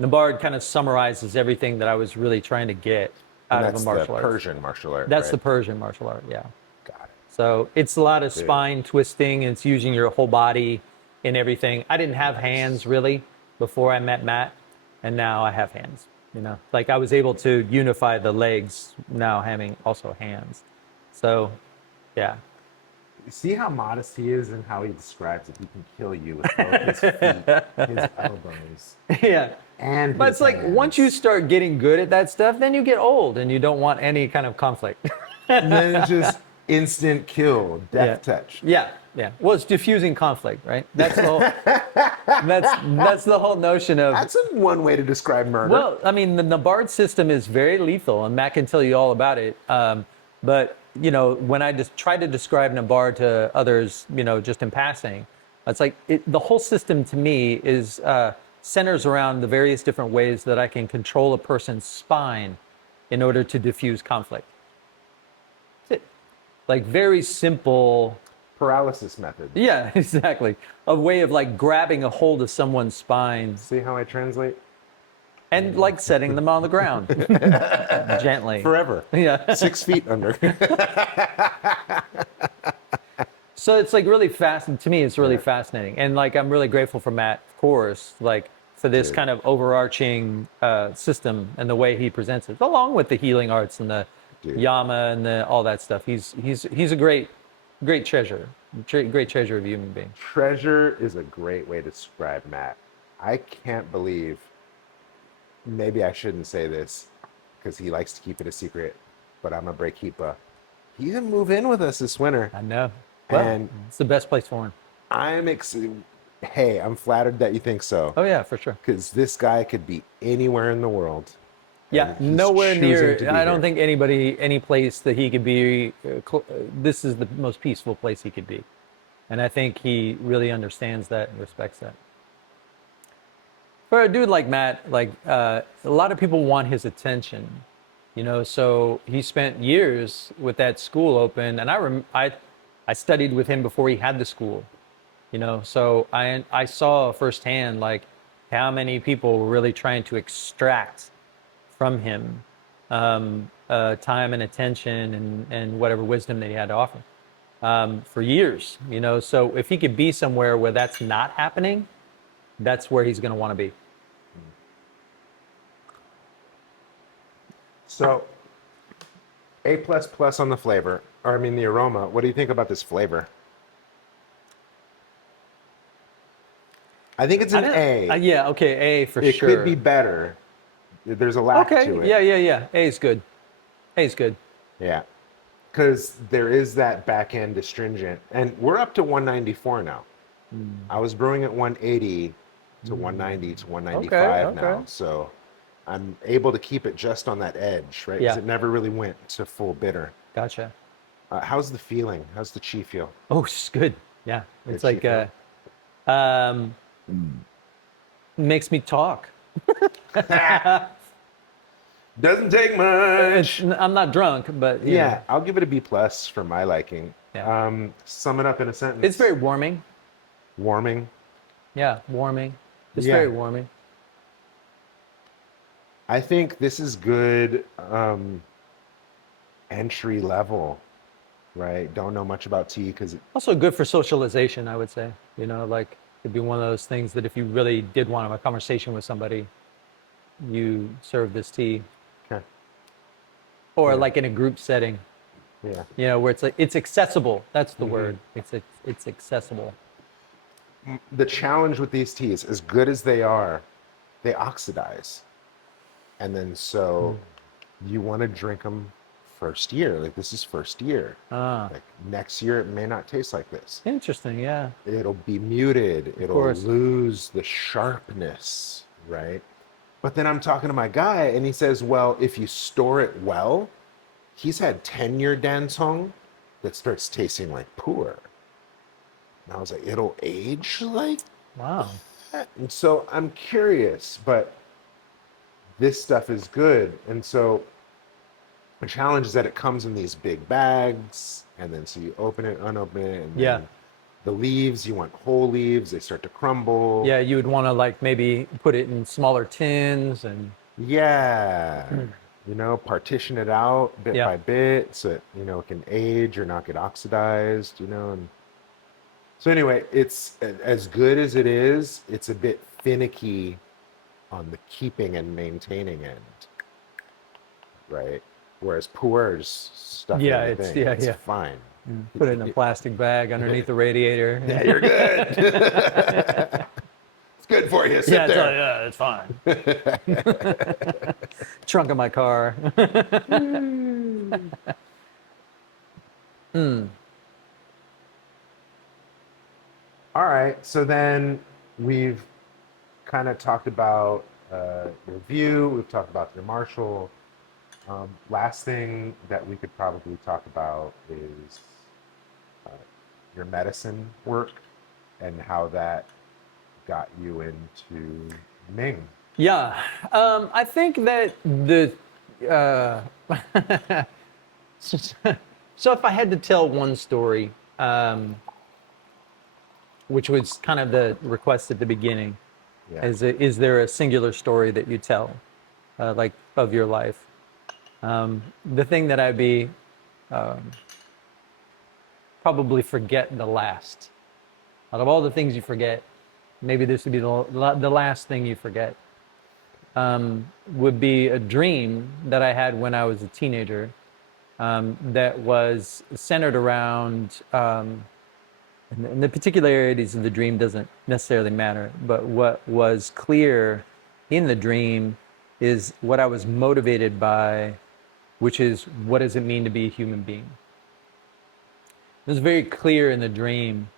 Nabard kind of summarizes everything that I was really trying to get And out of that's a the martial arts. Persian martial art. That's right? the Persian martial art, yeah. Got it. So it's a lot of Dude. spine twisting, and it's using your whole body in everything. I didn't have hands really before I met Matt, and now I have hands. You know, like I was able to unify the legs, now having also hands. So, yeah. You see how modest he is and how he describes it. He can kill you with both his feet, his elbows, Yeah. and But his it's like hands. once you start getting good at that stuff, then you get old and you don't want any kind of conflict. And then it's just instant kill, death touch. Yeah, yeah. Well, it's diffusing conflict, right? That's the whole, that's the whole notion of. That's one way to describe murder. Well, I mean, the Nabard system is very lethal, and Matt can tell you all about it. But you know, when I just try to describe Nabard to others, you know, just in passing, it's like the whole system to me is centers around the various different ways that I can control a person's spine in order to diffuse conflict. That's it. Like very simple. Paralysis method. Yeah, exactly. A way of like grabbing a hold of someone's spine See how I translate? and like setting them on the ground gently. Forever. Yeah. 6 feet under. So it's like really fascinating to me. It's really fascinating, and like I'm really grateful for Matt, of course, like for this Dude. kind of overarching system and the way he presents it, along with the healing arts and the Dude. Yama and all that stuff. He's a great treasure, great treasure of a human being. Treasure is a great way to describe Matt. I can't believe, maybe I shouldn't say this because he likes to keep it a secret, but I'm a breakkeeper. He didn't move in with us this winter. I know. Well, And it's the best place for him. Hey, I'm flattered that you think so. Oh yeah, for sure. Because this guy could be anywhere in the world. Yeah, and he's nowhere choosing near. to be I don't here. think any place that he could be. This is the most peaceful place he could be, and I think he really understands that and respects that. For a dude like Matt, like a lot of people want his attention, you know. So he spent years with that school open, and I studied with him before he had the school, you know. So I saw firsthand like how many people were really trying to extract from him time and attention and whatever wisdom that he had to offer for years, you know. So if he could be somewhere where that's not happening, that's where he's going to want to be. So, A++ on the flavor, or I mean the aroma. What do you think about this flavor? I think it's an A. Yeah, okay, A for It sure. could be better. There's a lack Okay, to it. yeah. A is good. A is good. Yeah. Because there is that back end astringent. And we're up to 194 now. I was brewing at 180 to 190 to 195 now. okay. So I'm able to keep it just on that edge, right? Because Yeah. it never really went to full bitter. Gotcha. How's the feeling? How's the chi feel? Oh, it's good. Yeah, it's Good like cheap, makes me talk. Doesn't take much. I'm not drunk, but you Yeah, know, I'll give it a B+ for my liking. Yeah. Sum it up in a sentence. it's very warming. warming. Yeah, warming. It's Yeah. very warming. I think this is good entry level, right? Don't know much about tea because Also good for socialization, I would say. You know, like it'd be one of those things that if you really did want to have a conversation with somebody, you serve this tea. okay. Or Yeah. like in a group setting, Yeah. you know, where it's like it's accessible. That's the word. It's accessible. The challenge with these teas, as good as they are, they oxidize. And then so you want to drink them first year. Like this is first year. Ah, Like next year, it may not taste like this. interesting. Yeah, It'll be muted. of It'll course. lose the sharpness, right? But then I'm talking to my guy and he says, well, if you store it well, he's had 10-year Dancong that starts tasting like pu'er. And I was like, it'll age like Wow. that? And so I'm curious, but this stuff is good. And so the challenge is that it comes in these big bags, and then so you open it, unopen it, and Yeah. then the leaves, you want whole leaves, they start to crumble. Yeah, you would want to like maybe put it in smaller tins and Yeah. You know, partition it out bit yeah. by bit so it, you know, it can age or not get oxidized, you know. And so anyway, it's as good as it is, it's a bit finicky on the keeping and maintaining end, right? Whereas pu'er's stuff in Yeah, the it's thing, yeah, it's yeah. fine. Put it in a plastic bag underneath the radiator. Yeah, you're good. It's good for you. Sit Yeah, there. yeah, it's fine. Trunk of my car. All right. So then we've kind of talked about your view. We've talked about your Marshall. Last thing that we could probably talk about is uh, your medicine work and how that got you into Ming. Yeah, I think that the uh, so if I had to tell one story, which was kind of the request at the beginning, Yeah. is there a singular story that you tell, like of your life? The thing that I'd be probably forget the last. Out of all the things you forget, maybe this would be the last thing you forget. Would be a dream that I had when I was a teenager that was centered around, and the particularities of the dream doesn't necessarily matter, but what was clear in the dream is what I was motivated by, which is what does it mean to be a human being? It was very clear in the dream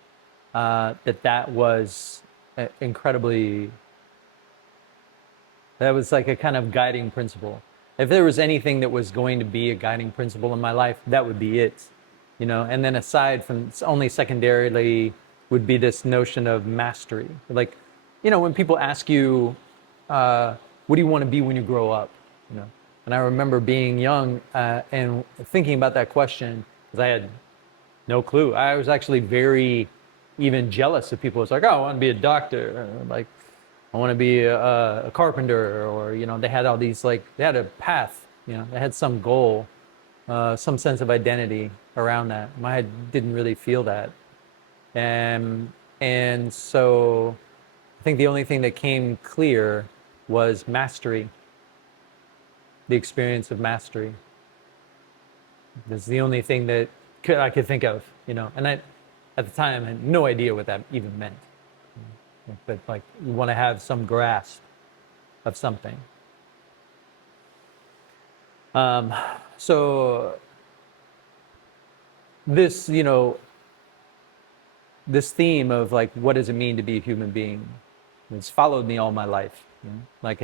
that was incredibly. That was like a kind of guiding principle. If there was anything that was going to be a guiding principle in my life, that would be it, you know. And then aside from, only secondarily would be this notion of mastery. Like, you know, when people ask you, what do you want to be when you grow up, you know? And I remember being young and thinking about that question because I had no clue. I was actually very even jealous of people. It's like, oh, I want to be a doctor, like I want to be a carpenter, or you know, they had all these like they had a path, you know, they had some goal, some sense of identity around that. I didn't really feel that, and so I think the only thing that came clear was mastery, the experience of mastery. That's the only thing that I could think of, you know, and I at the time had no idea what that even meant. But like you want to have some grasp of something. So this, you know, this theme of like what does it mean to be a human being, it's followed me all my life. You know? Like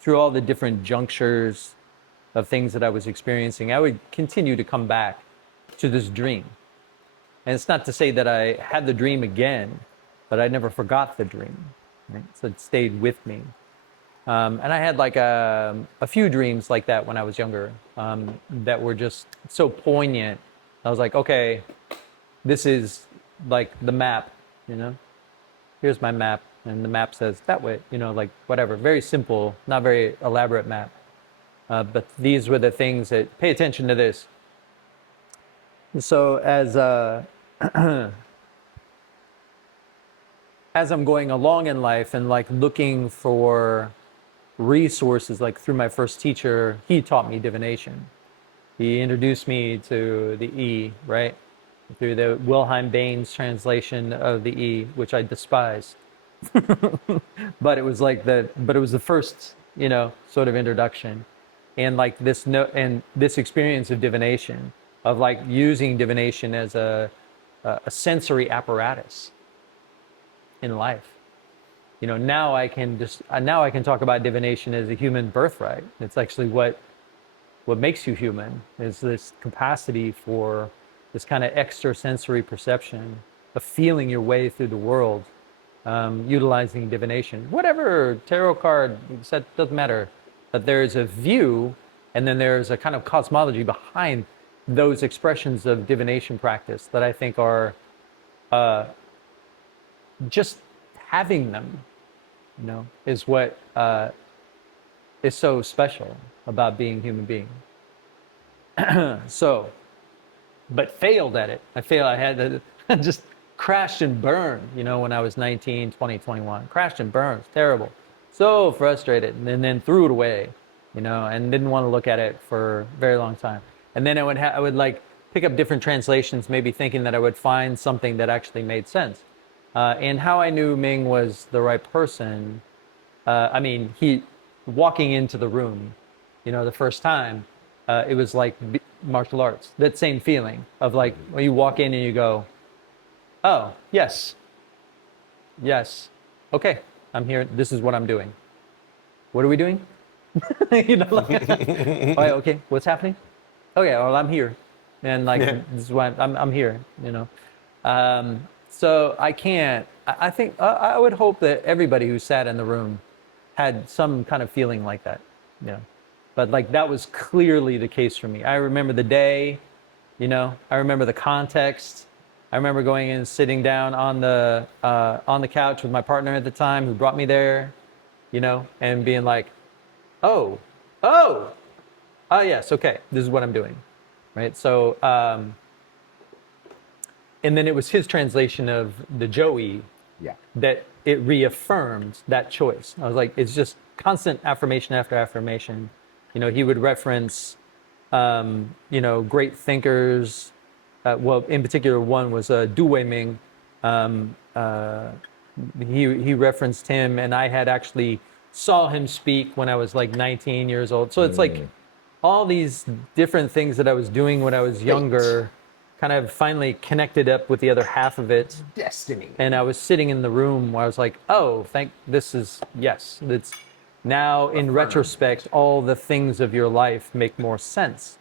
through all the different junctures of things that I was experiencing, I would continue to come back to this dream. And it's not to say that I had the dream again, but I never forgot the dream. Right? So it stayed with me. And I had like a few dreams like that when I was younger that were just so poignant. I was like, okay, this is like the map, you know? Here's my map. And the map says that way, you know, like whatever. Very simple, not very elaborate map. But these were the things that, pay attention to this. So as as I'm going along in life and like looking for resources, like through my first teacher, he taught me divination. He introduced me to the E, right? Through the Wilhelm Baines translation of the E, which I despise. But it was like but it was the first sort of introduction, and like this no and this experience of divination, of like using divination as a sensory apparatus in life. Now I can talk about divination as a human birthright. It's actually what makes you human, is this capacity for this kind of extrasensory perception of feeling your way through the world, utilizing divination. Whatever tarot card set, doesn't matter. But there's a view, and then there's a kind of cosmology behind those expressions of divination practice that I think are just having them, is what is so special about being a human being. So, but failed at it. I had to just crashed and burned, when I was 19, 20, 21. Crashed and burned. Terrible. So frustrated. And then threw it away, and didn't want to look at it for a very long time. And then I would like pick up different translations, maybe thinking that I would find something that actually made sense. And how I knew Ming was the right person, he walking into the room, the first time, it was like martial arts. That same feeling of like, when you walk in and you go, oh, yes, okay, I'm here. This is what I'm doing. What are we doing? Oh, yeah, okay, what's happening? Okay, well, I'm here. And like, this is why I'm here, So I think, I would hope that everybody who sat in the room had some kind of feeling like that, But like, that was clearly the case for me. I remember the day, I remember the context. I remember going in and sitting down on the couch with my partner at the time, who brought me there, and being like, oh, yes, okay, this is what I'm doing, right? So, and then it was his translation of the Joey that it reaffirmed that choice. I was like, it's just constant affirmation after affirmation. He would reference, great thinkers. Well, in particular, one was Du Wei-Ming. He referenced him, and I had actually saw him speak when I was like 19 years old. So it's like all these different things that I was doing when I was younger, kind of finally connected up with the other half of it. Destiny. And I was sitting in the room where I was like, oh, it's now in retrospect, all the things of your life make more sense.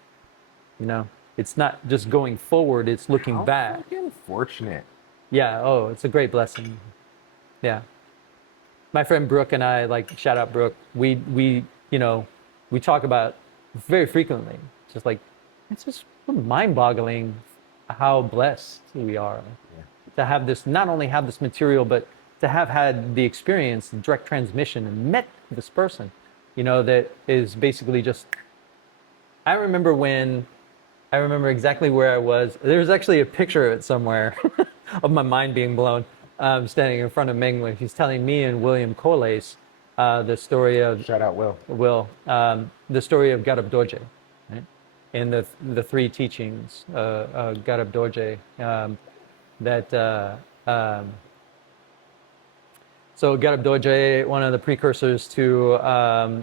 It's not just going forward, it's looking back. How fortunate. Yeah, oh, it's a great blessing. Yeah. My friend Brooke and I, like, shout out Brooke, we talk about very frequently. Just like, it's just mind-boggling how blessed we are to have this, not only have this material, but to have had the experience, the direct transmission, and met this person, that is basically just, I remember exactly where I was. There's actually a picture of it somewhere of my mind being blown, standing in front of Ming when he's telling me and William Coles the story of... Shout out Will. The story of Garab Dorje, right? In the three teachings, Garab Dorje, so Garab Dorje, one of the precursors to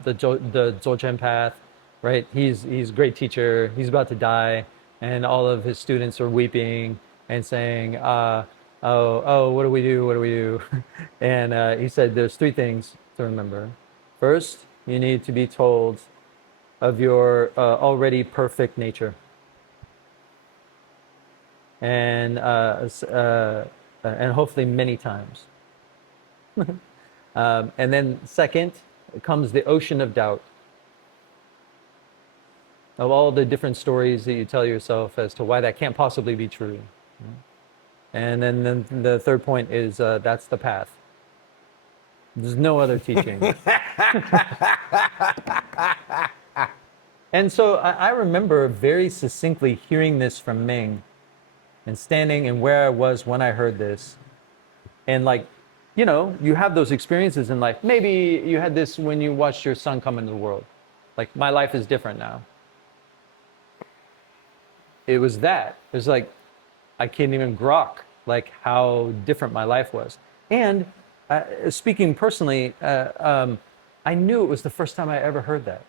the Dzogchen path, right? He's a great teacher. He's about to die, and all of his students are weeping and saying, what do we do? What do we do? And he said, there's three things to remember. First, you need to be told of your already perfect nature. And hopefully many times. And then second comes the ocean of doubt, of all the different stories that you tell yourself as to why that can't possibly be true. And then the third point is that's the path. There's no other teaching. And so I remember very succinctly hearing this from Ming and standing and where I was when I heard this. And like, you have those experiences in life. Maybe you had this when you watched your son come into the world. Like, my life is different now. It was that. It was like, I can't even grok like how different my life was. And speaking personally, I knew it was the first time I ever heard that.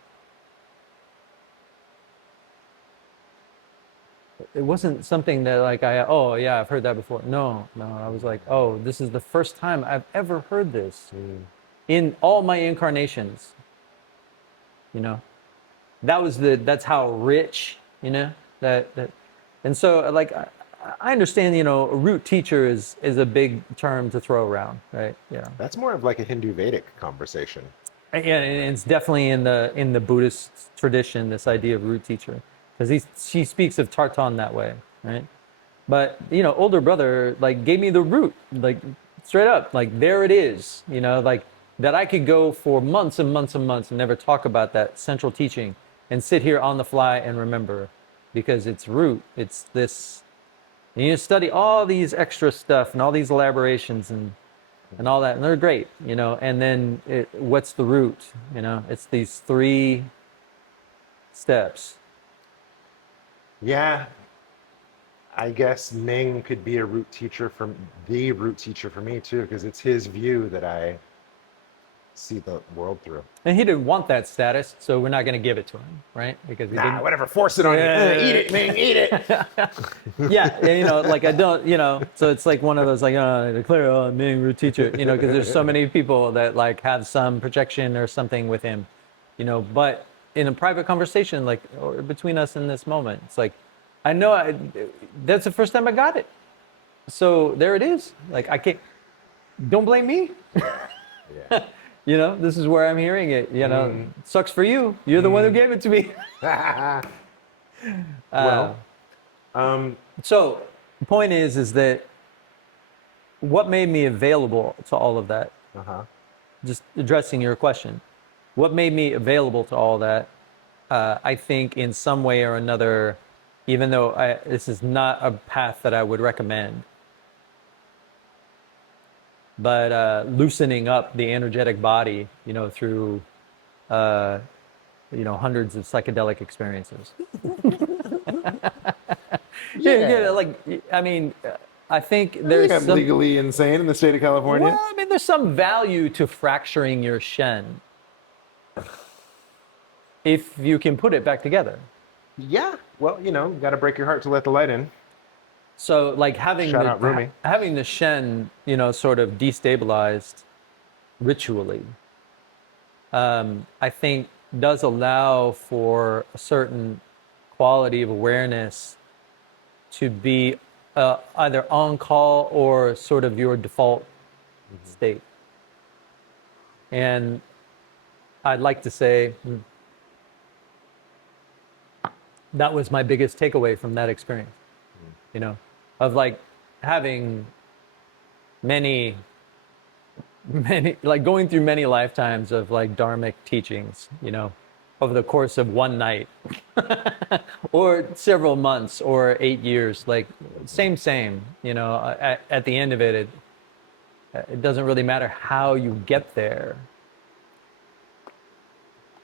It wasn't something that like oh yeah, I've heard that before. No, no, I was like, oh, this is the first time I've ever heard this in all my incarnations. You know, that's how rich, that, and so like I understand, a root teacher is a big term to throw around, right? Yeah. That's more of like a Hindu Vedic conversation. Yeah, and it's definitely in the Buddhist tradition, this idea of root teacher, because she speaks of Tartan that way, right? But older brother like gave me the root, like straight up, like there it is, like that I could go for months and months and months and never talk about that central teaching and sit here on the fly and remember, because it's root, it's this, and you study all these extra stuff and all these elaborations and all that, and they're great, and then what's the root? It's these 3 steps. Yeah, I guess Ming could be the root teacher for me too, because it's his view that I see the world through. And he didn't want that status, so we're not going to give it to him, right? Because he didn't. Whatever, force it on you. Eat it, Ming, eat it. Yeah, like I don't, so it's like one of those like, declare, I'm being root teacher, because there's so many people that like have some projection or something with him, but in a private conversation, like or between us in this moment, it's like, I know that's the first time I got it. So there it is. Like I can't, don't blame me. Yeah. This is where I'm hearing it. Sucks for you. You're the one who gave it to me. So the point is that what made me available to all of that? Just addressing your question, what made me available to all that? I think in some way or another, even though this is not a path that I would recommend, but loosening up the energetic body, through, hundreds of psychedelic experiences. Yeah. Like, I mean, I think I there's think I'm legally insane in the state of California. Well, I mean, there's some value to fracturing your Shen if you can put it back together. Yeah. Well, got to break your heart to let the light in. So, like having the Shen, sort of destabilized ritually, I think does allow for a certain quality of awareness to be either on call or sort of your default state. And I'd like to say that was my biggest takeaway from that experience, of like having many, like going through many lifetimes of like dharmic teachings, over the course of one night or several months or 8 years, like same, at the end of it, it doesn't really matter how you get there.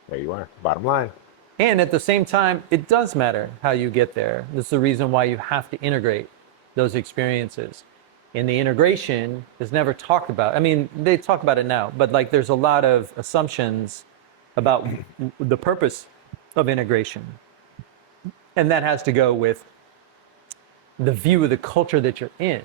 There you are, bottom line. And at the same time, it does matter how you get there. This is the reason why you have to integrate those experiences. And the integration is never talked about. I mean, they talk about it now, but like there's a lot of assumptions about the purpose of integration. And that has to go with the view of the culture that you're in,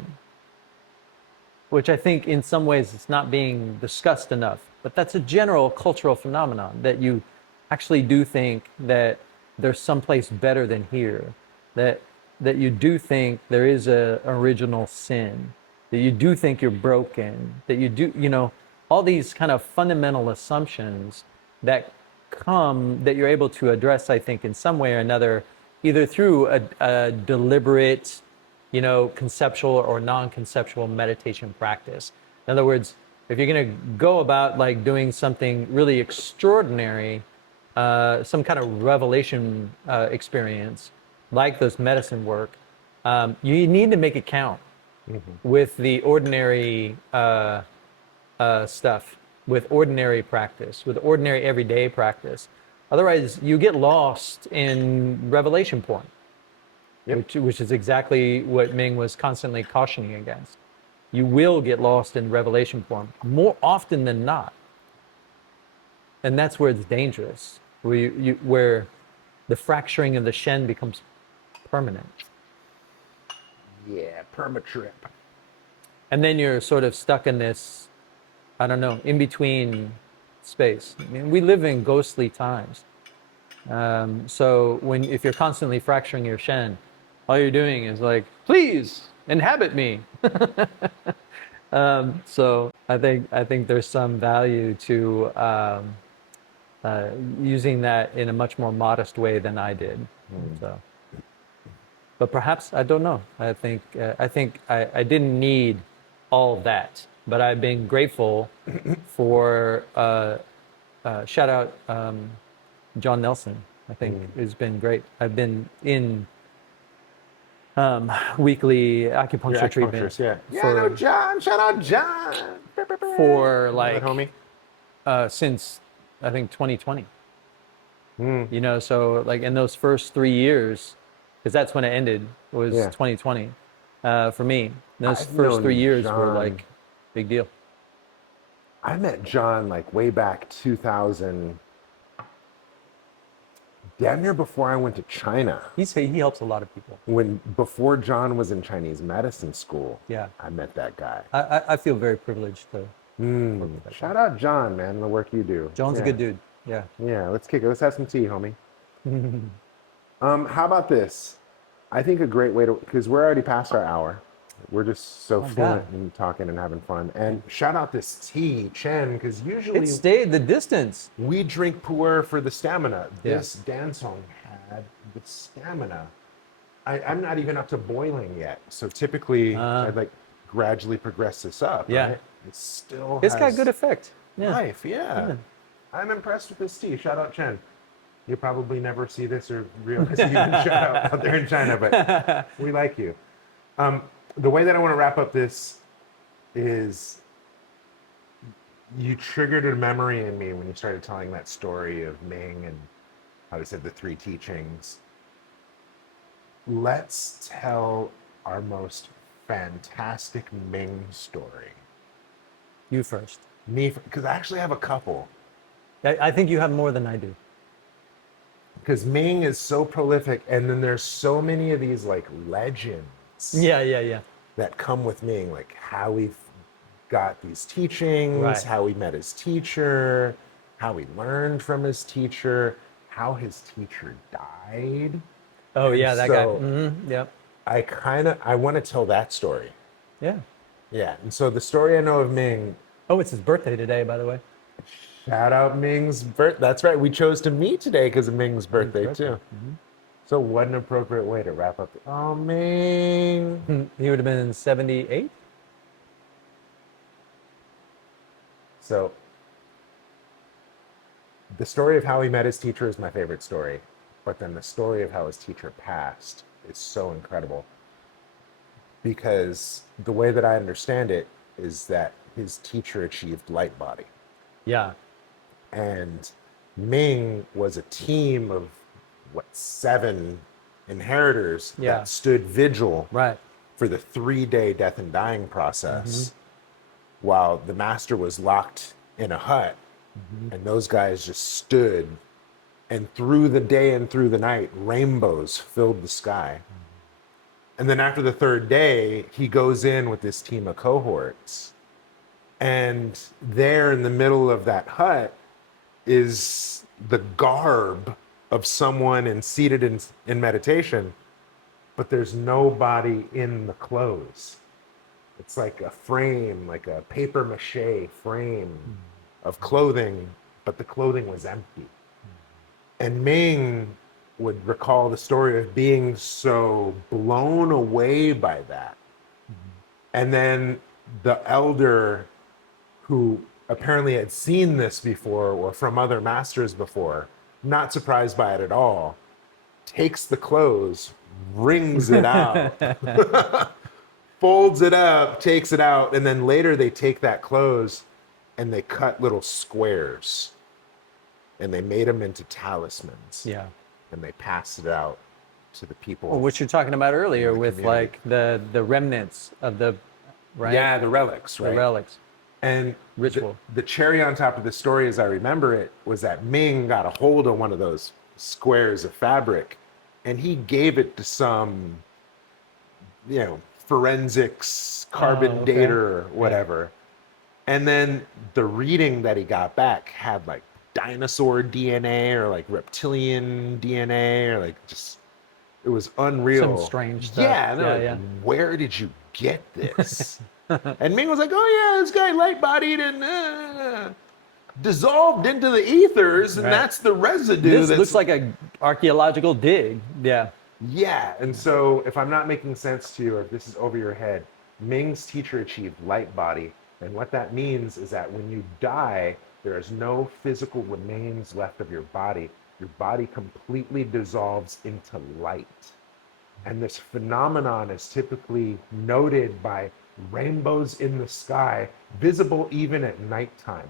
which I think in some ways it's not being discussed enough. But that's a general cultural phenomenon, that you actually do think that there's someplace better than here, that you do think there is a original sin, that you do think you're broken, that you do, all these kind of fundamental assumptions that you're able to address, I think, in some way or another, either through a deliberate, conceptual or non-conceptual meditation practice. In other words, if you're going to go about like doing something really extraordinary, some kind of revelation experience, like this medicine work, you need to make it count with the ordinary stuff, with ordinary practice, with ordinary everyday practice. Otherwise, you get lost in revelation porn, which is exactly what Ming was constantly cautioning against. You will get lost in revelation porn more often than not. and that's where it's dangerous, where the fracturing of the Shen becomes permanent. Yeah, perma trip. And then you're sort of stuck in this, I don't know, in between space. I mean, we live in ghostly times. So if you're constantly fracturing your Shen, all you're doing is like, please inhabit me. So I think there's some value to using that in a much more modest way than I did. So, but perhaps I don't know. I think I didn't need all that, but I've been grateful for shout out John Nelson. I think has been great. I've been in weekly acupuncture treatment Yeah. Yeah, no, John. Shout out John. for Remember like that homie? since I think 2020. You know, so like in those first 3 years, because that's when it ended, was Yeah. 2020 for me. Those I've first 3 known years were John. like big deal. I met John like way back 2000, damn near before I went to China. He helps a lot of people. Before John was in Chinese medicine school, Yeah, I met that guy. I feel very privileged to work with that guy. Shout out John, man, the work you do. John's a Yeah. good dude. Yeah. Yeah, let's kick it. Let's have some tea, homie. How about this? I think a great way to, because we're already past our hour. We're just so fluent God. in talking and having fun. And shout out this tea, Chen, because usually It stayed the distance. we drink pu'er for the stamina. Yeah. This dancong had the stamina. I'm not even up to boiling yet. So typically, I'd like gradually progress this up. Yeah. Right? It still It's got has good effect. Yeah. life. Yeah. I'm impressed with this tea. Shout out Chen. You'll probably never see this or realize you can shout out there in China, but we like you. The way that I want to wrap up this is you triggered a memory in me when you started telling that story of Ming and how he said the three teachings. Let's tell our most fantastic Ming story. You first. Me, because I actually have a couple. I think you have more than I do. Because Ming is so prolific, and then there's so many of these like legends Yeah. that come with Ming, like how he got these teachings, Right. how he met his teacher, how he learned from his teacher, how his teacher died. Oh yeah, that guy. So- Yep. I want to tell that story. Yeah. Yeah, and so the story I know of Ming, Oh, it's his birthday today, by the way. shout out Ming's birth. That's right, we chose to meet today because of Ming's birthday too. So what an appropriate way to wrap up. Oh, Ming. He would have been 78. So the story of how he met his teacher is my favorite story, but then the story of how his teacher passed is so incredible because the way that I understand it is that his teacher achieved light body, Yeah. and Ming was a team of 7 inheritors Yeah. that stood vigil Right. for the 3-day death and dying process while the master was locked in a hut, and those guys just stood, and through the day and through the night rainbows filled the sky. And then after the 3rd day he goes in with this team of cohorts, and there in the middle of that hut is the garb of someone and seated in meditation, but there's nobody in the clothes. It's like a frame, like a paper mache frame of clothing, but the clothing was empty. And Ming would recall the story of being so blown away by that. And then the elder who apparently had seen this before or from other masters before, not surprised by it at all, takes the clothes, wrings it out, folds it up, takes it out, and then later they take that clothes and they cut little squares and they made them into talismans. Yeah. And they passed it out to the people. Well, what you're talking about earlier the with community. like the remnants of the right. Yeah, the relics, right? The relics. And Ritual. the cherry on top of the story, as I remember it, was that Ming got a hold of one of those squares of fabric and he gave it to some, forensics carbon Okay. dater or Yeah. whatever. And then the reading that he got back had like dinosaur DNA or like reptilian DNA or like just, it was Some unreal. strange stuff. Yeah, and they're Yeah, like, yeah. where did you get this? And Ming was like, oh yeah, this guy light bodied and dissolved into the ethers, and Right. that's the residue This that's, looks like a archaeological dig. Yeah. yeah. And so, if I'm not making sense to you, or if this is over your head, Ming's teacher achieved light body. And what that means is that when you die, there is no physical remains left of your body. Your body completely dissolves into light. And this phenomenon is typically noted by rainbows in the sky, visible even at nighttime.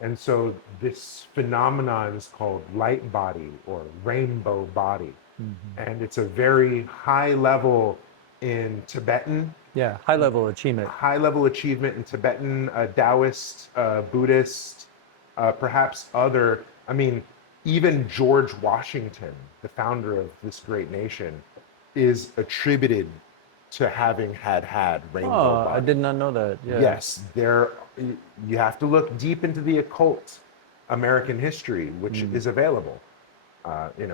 And so this phenomenon is called light body or rainbow body. And it's a very high level in Tibetan, Yeah. High level achievement. high level achievement in Tibetan, Taoist, Buddhist, perhaps other. I mean, even George Washington, the founder of this great nation, is attributed to having had rainbow Oh, I body. did not know that. Yeah. Yes, there. You have to look deep into the occult American history, which is available.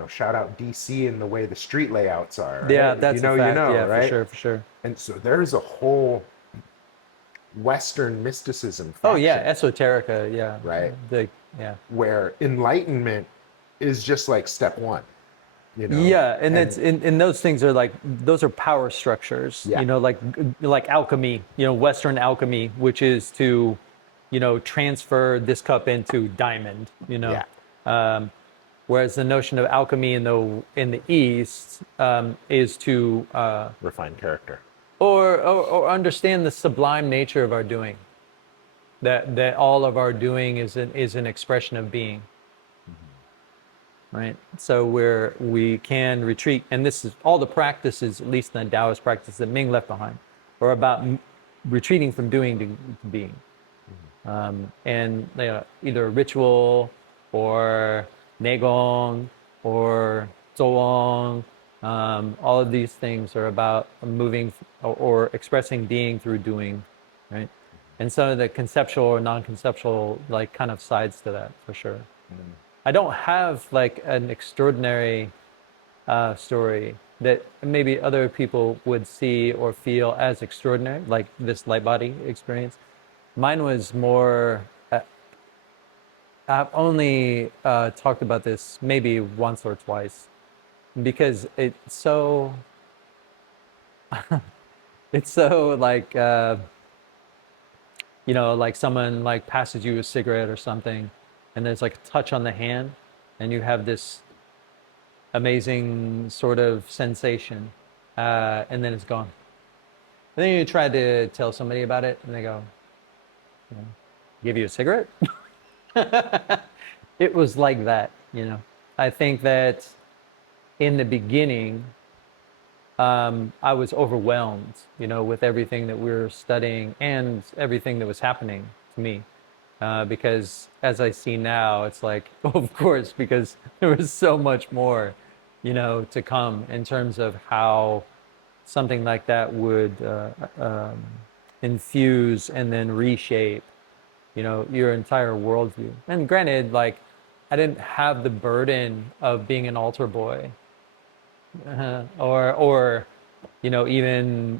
Shout out DC and the way the street layouts are. Right? Yeah, If that's a fact. Yeah, for right? sure, for sure. And so there's a whole Western mysticism Oh faction, yeah, esoterica. Yeah. right? Yeah. Where enlightenment is just like step one, Yeah, and and those things are like those are power structures. Yeah. Like alchemy. Western alchemy, which is to, transfer this cup into diamond. yeah, Whereas the notion of alchemy in the East is to refined character. or understand the sublime nature of our doing. That all of our doing is an expression of being. Right. So where we can retreat, and this is all the practices, at least in the Taoist practice that Ming left behind, are about retreating from doing to being. And either a ritual or Neigong or Zhuang, all of these things are about moving or expressing being through doing, right? And some of the conceptual or non-conceptual like kind of sides to that for sure. I don't have like an extraordinary story that maybe other people would see or feel as extraordinary, like this light body experience. Mine was more. I've only talked about this maybe once or twice because it's so like like someone like passes you a cigarette or something, and there's like a touch on the hand, and you have this amazing sort of sensation, and then it's gone. And then you try to tell somebody about it, and they go, "Give you a cigarette?" It was like that. I think that in the beginning, I was overwhelmed, with everything that we were studying and everything that was happening to me. Because as I see now, it's like, of course, because there was so much more, to come in terms of how something like that would infuse and then reshape, your entire worldview. And granted, like, I didn't have the burden of being an altar boy, or even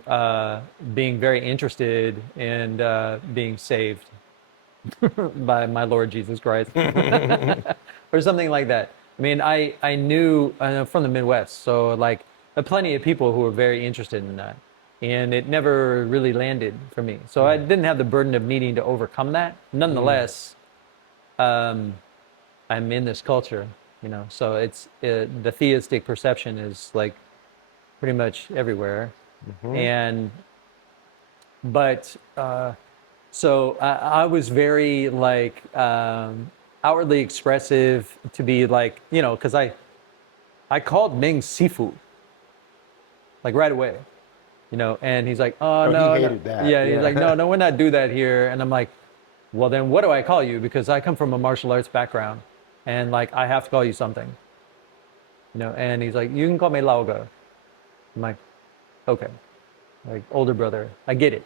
being very interested in being saved by my Lord Jesus Christ, or something like that. I mean, I knew from the Midwest, so like plenty of people who were very interested in that, and it never really landed for me. So I didn't have the burden of needing to overcome that. Nonetheless, I'm in this culture, so it's the theistic perception is like pretty much everywhere, and but so I was very like outwardly expressive to be like because I called Ming Sifu like right away, and he's like, oh Oh, he no, no, hated that. yeah, he's Yeah. like, no, no, we're not do that here, and I'm like, well, then what do I call you? Because I come from a martial arts background, and like I have to call you something. And he's like, you can call me Lauga. I'm like, okay, like older brother, I get it.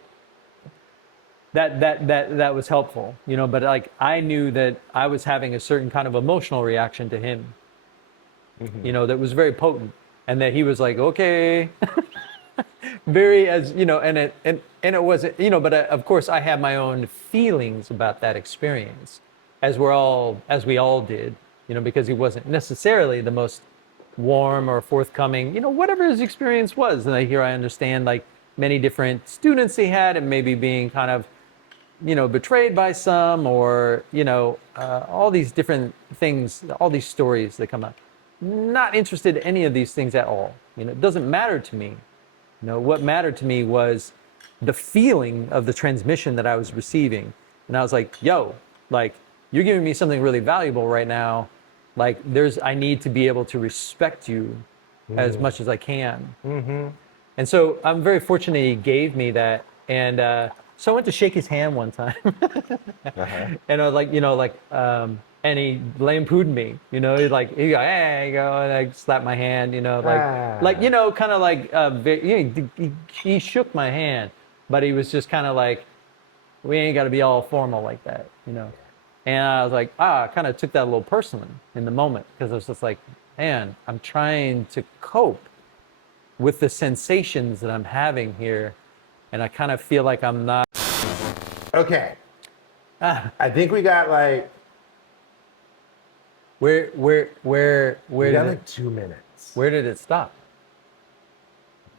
That was helpful, but like I knew that I was having a certain kind of emotional reaction to him, that was very potent, and that he was like, okay, very, as and it wasn't, but of course I had my own feelings about that experience, as we all did, because he wasn't necessarily the most warm or forthcoming, whatever his experience was. And here I understand like many different students he had, and maybe being kind of betrayed by some, or all these different things, all these stories that come up. Not interested in any of these things at all. It doesn't matter to me. What mattered to me was the feeling of the transmission that I was receiving. And I was like, yo, like, you're giving me something really valuable right now. Like, I need to be able to respect you as much as I can. And so I'm very fortunate he gave me that. And so I went to shake his hand one time. And I was like, and he lampooned me, he go, hey, you go, and I slapped my hand, kind of like, he shook my hand, but he was just kind of like, we ain't got to be all formal like that, And I was like, I kind of took that a little personally in the moment, because I was just like, man, I'm trying to cope with the sensations that I'm having here, and I kind of feel like I'm not. Okay. I think we got like. Where We did got it, like 2 minutes. where did it stop?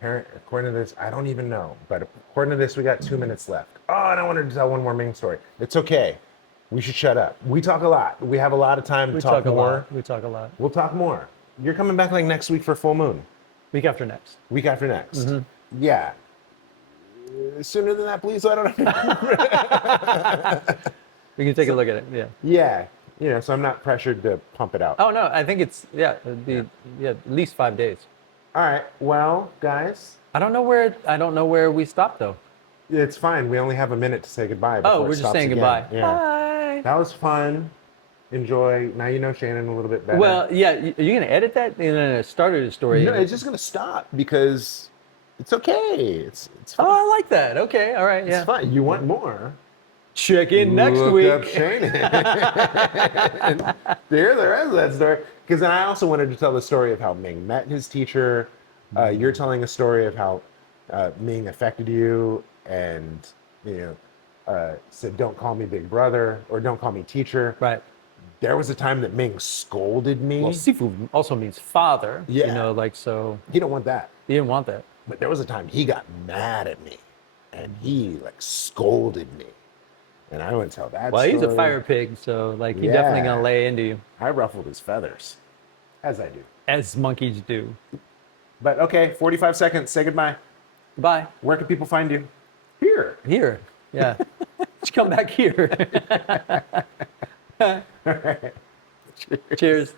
According to this, I don't even know. But according to this, we got 2 minutes left. Oh, and I wanted to tell one more Ming story. It's okay. We should shut up. We talk a lot. We have a lot of time to talk more. We talk a lot. We'll talk more. You're coming back like next week for full moon. Week after next. Week after next. Yeah. Sooner than that, please. So I don't know. We can take a look at it. Yeah. Yeah. So I'm not pressured to pump it out. Oh no, I think it's it'd be at least 5 days. All right. Well, guys. I don't know where we stopped though. It's fine. We only have a minute to say goodbye. Oh, we're just saying goodbye. Yeah. Bye. That was fun. Enjoy. Now you know Shannon a little bit better. Well, yeah. Are you gonna edit that and then it started a story? No, it's just gonna stop because it's okay. It's fine. Oh, I like that. Okay. All right. Yeah. It's fine. You want more? Check in next Look week. up Shannon. Hear the rest of that story. Because then I also wanted to tell the story of how Ming met his teacher. You're telling a story of how Ming affected you, and said, "Don't call me big brother," or "Don't call me teacher." Right. There was a time that Ming scolded me. Well, Sifu also means father. Yeah. So He don't want that. he didn't want that. But there was a time he got mad at me, and he scolded me, and I wouldn't tell that. Well, story. he's a fire pig, so he definitely gonna lay into you, I ruffled his feathers, as I do. as monkeys do. But okay, 45 seconds. Say goodbye. Bye. Where can people find you? Here. Here. Yeah. Just come back here. All right. Cheers.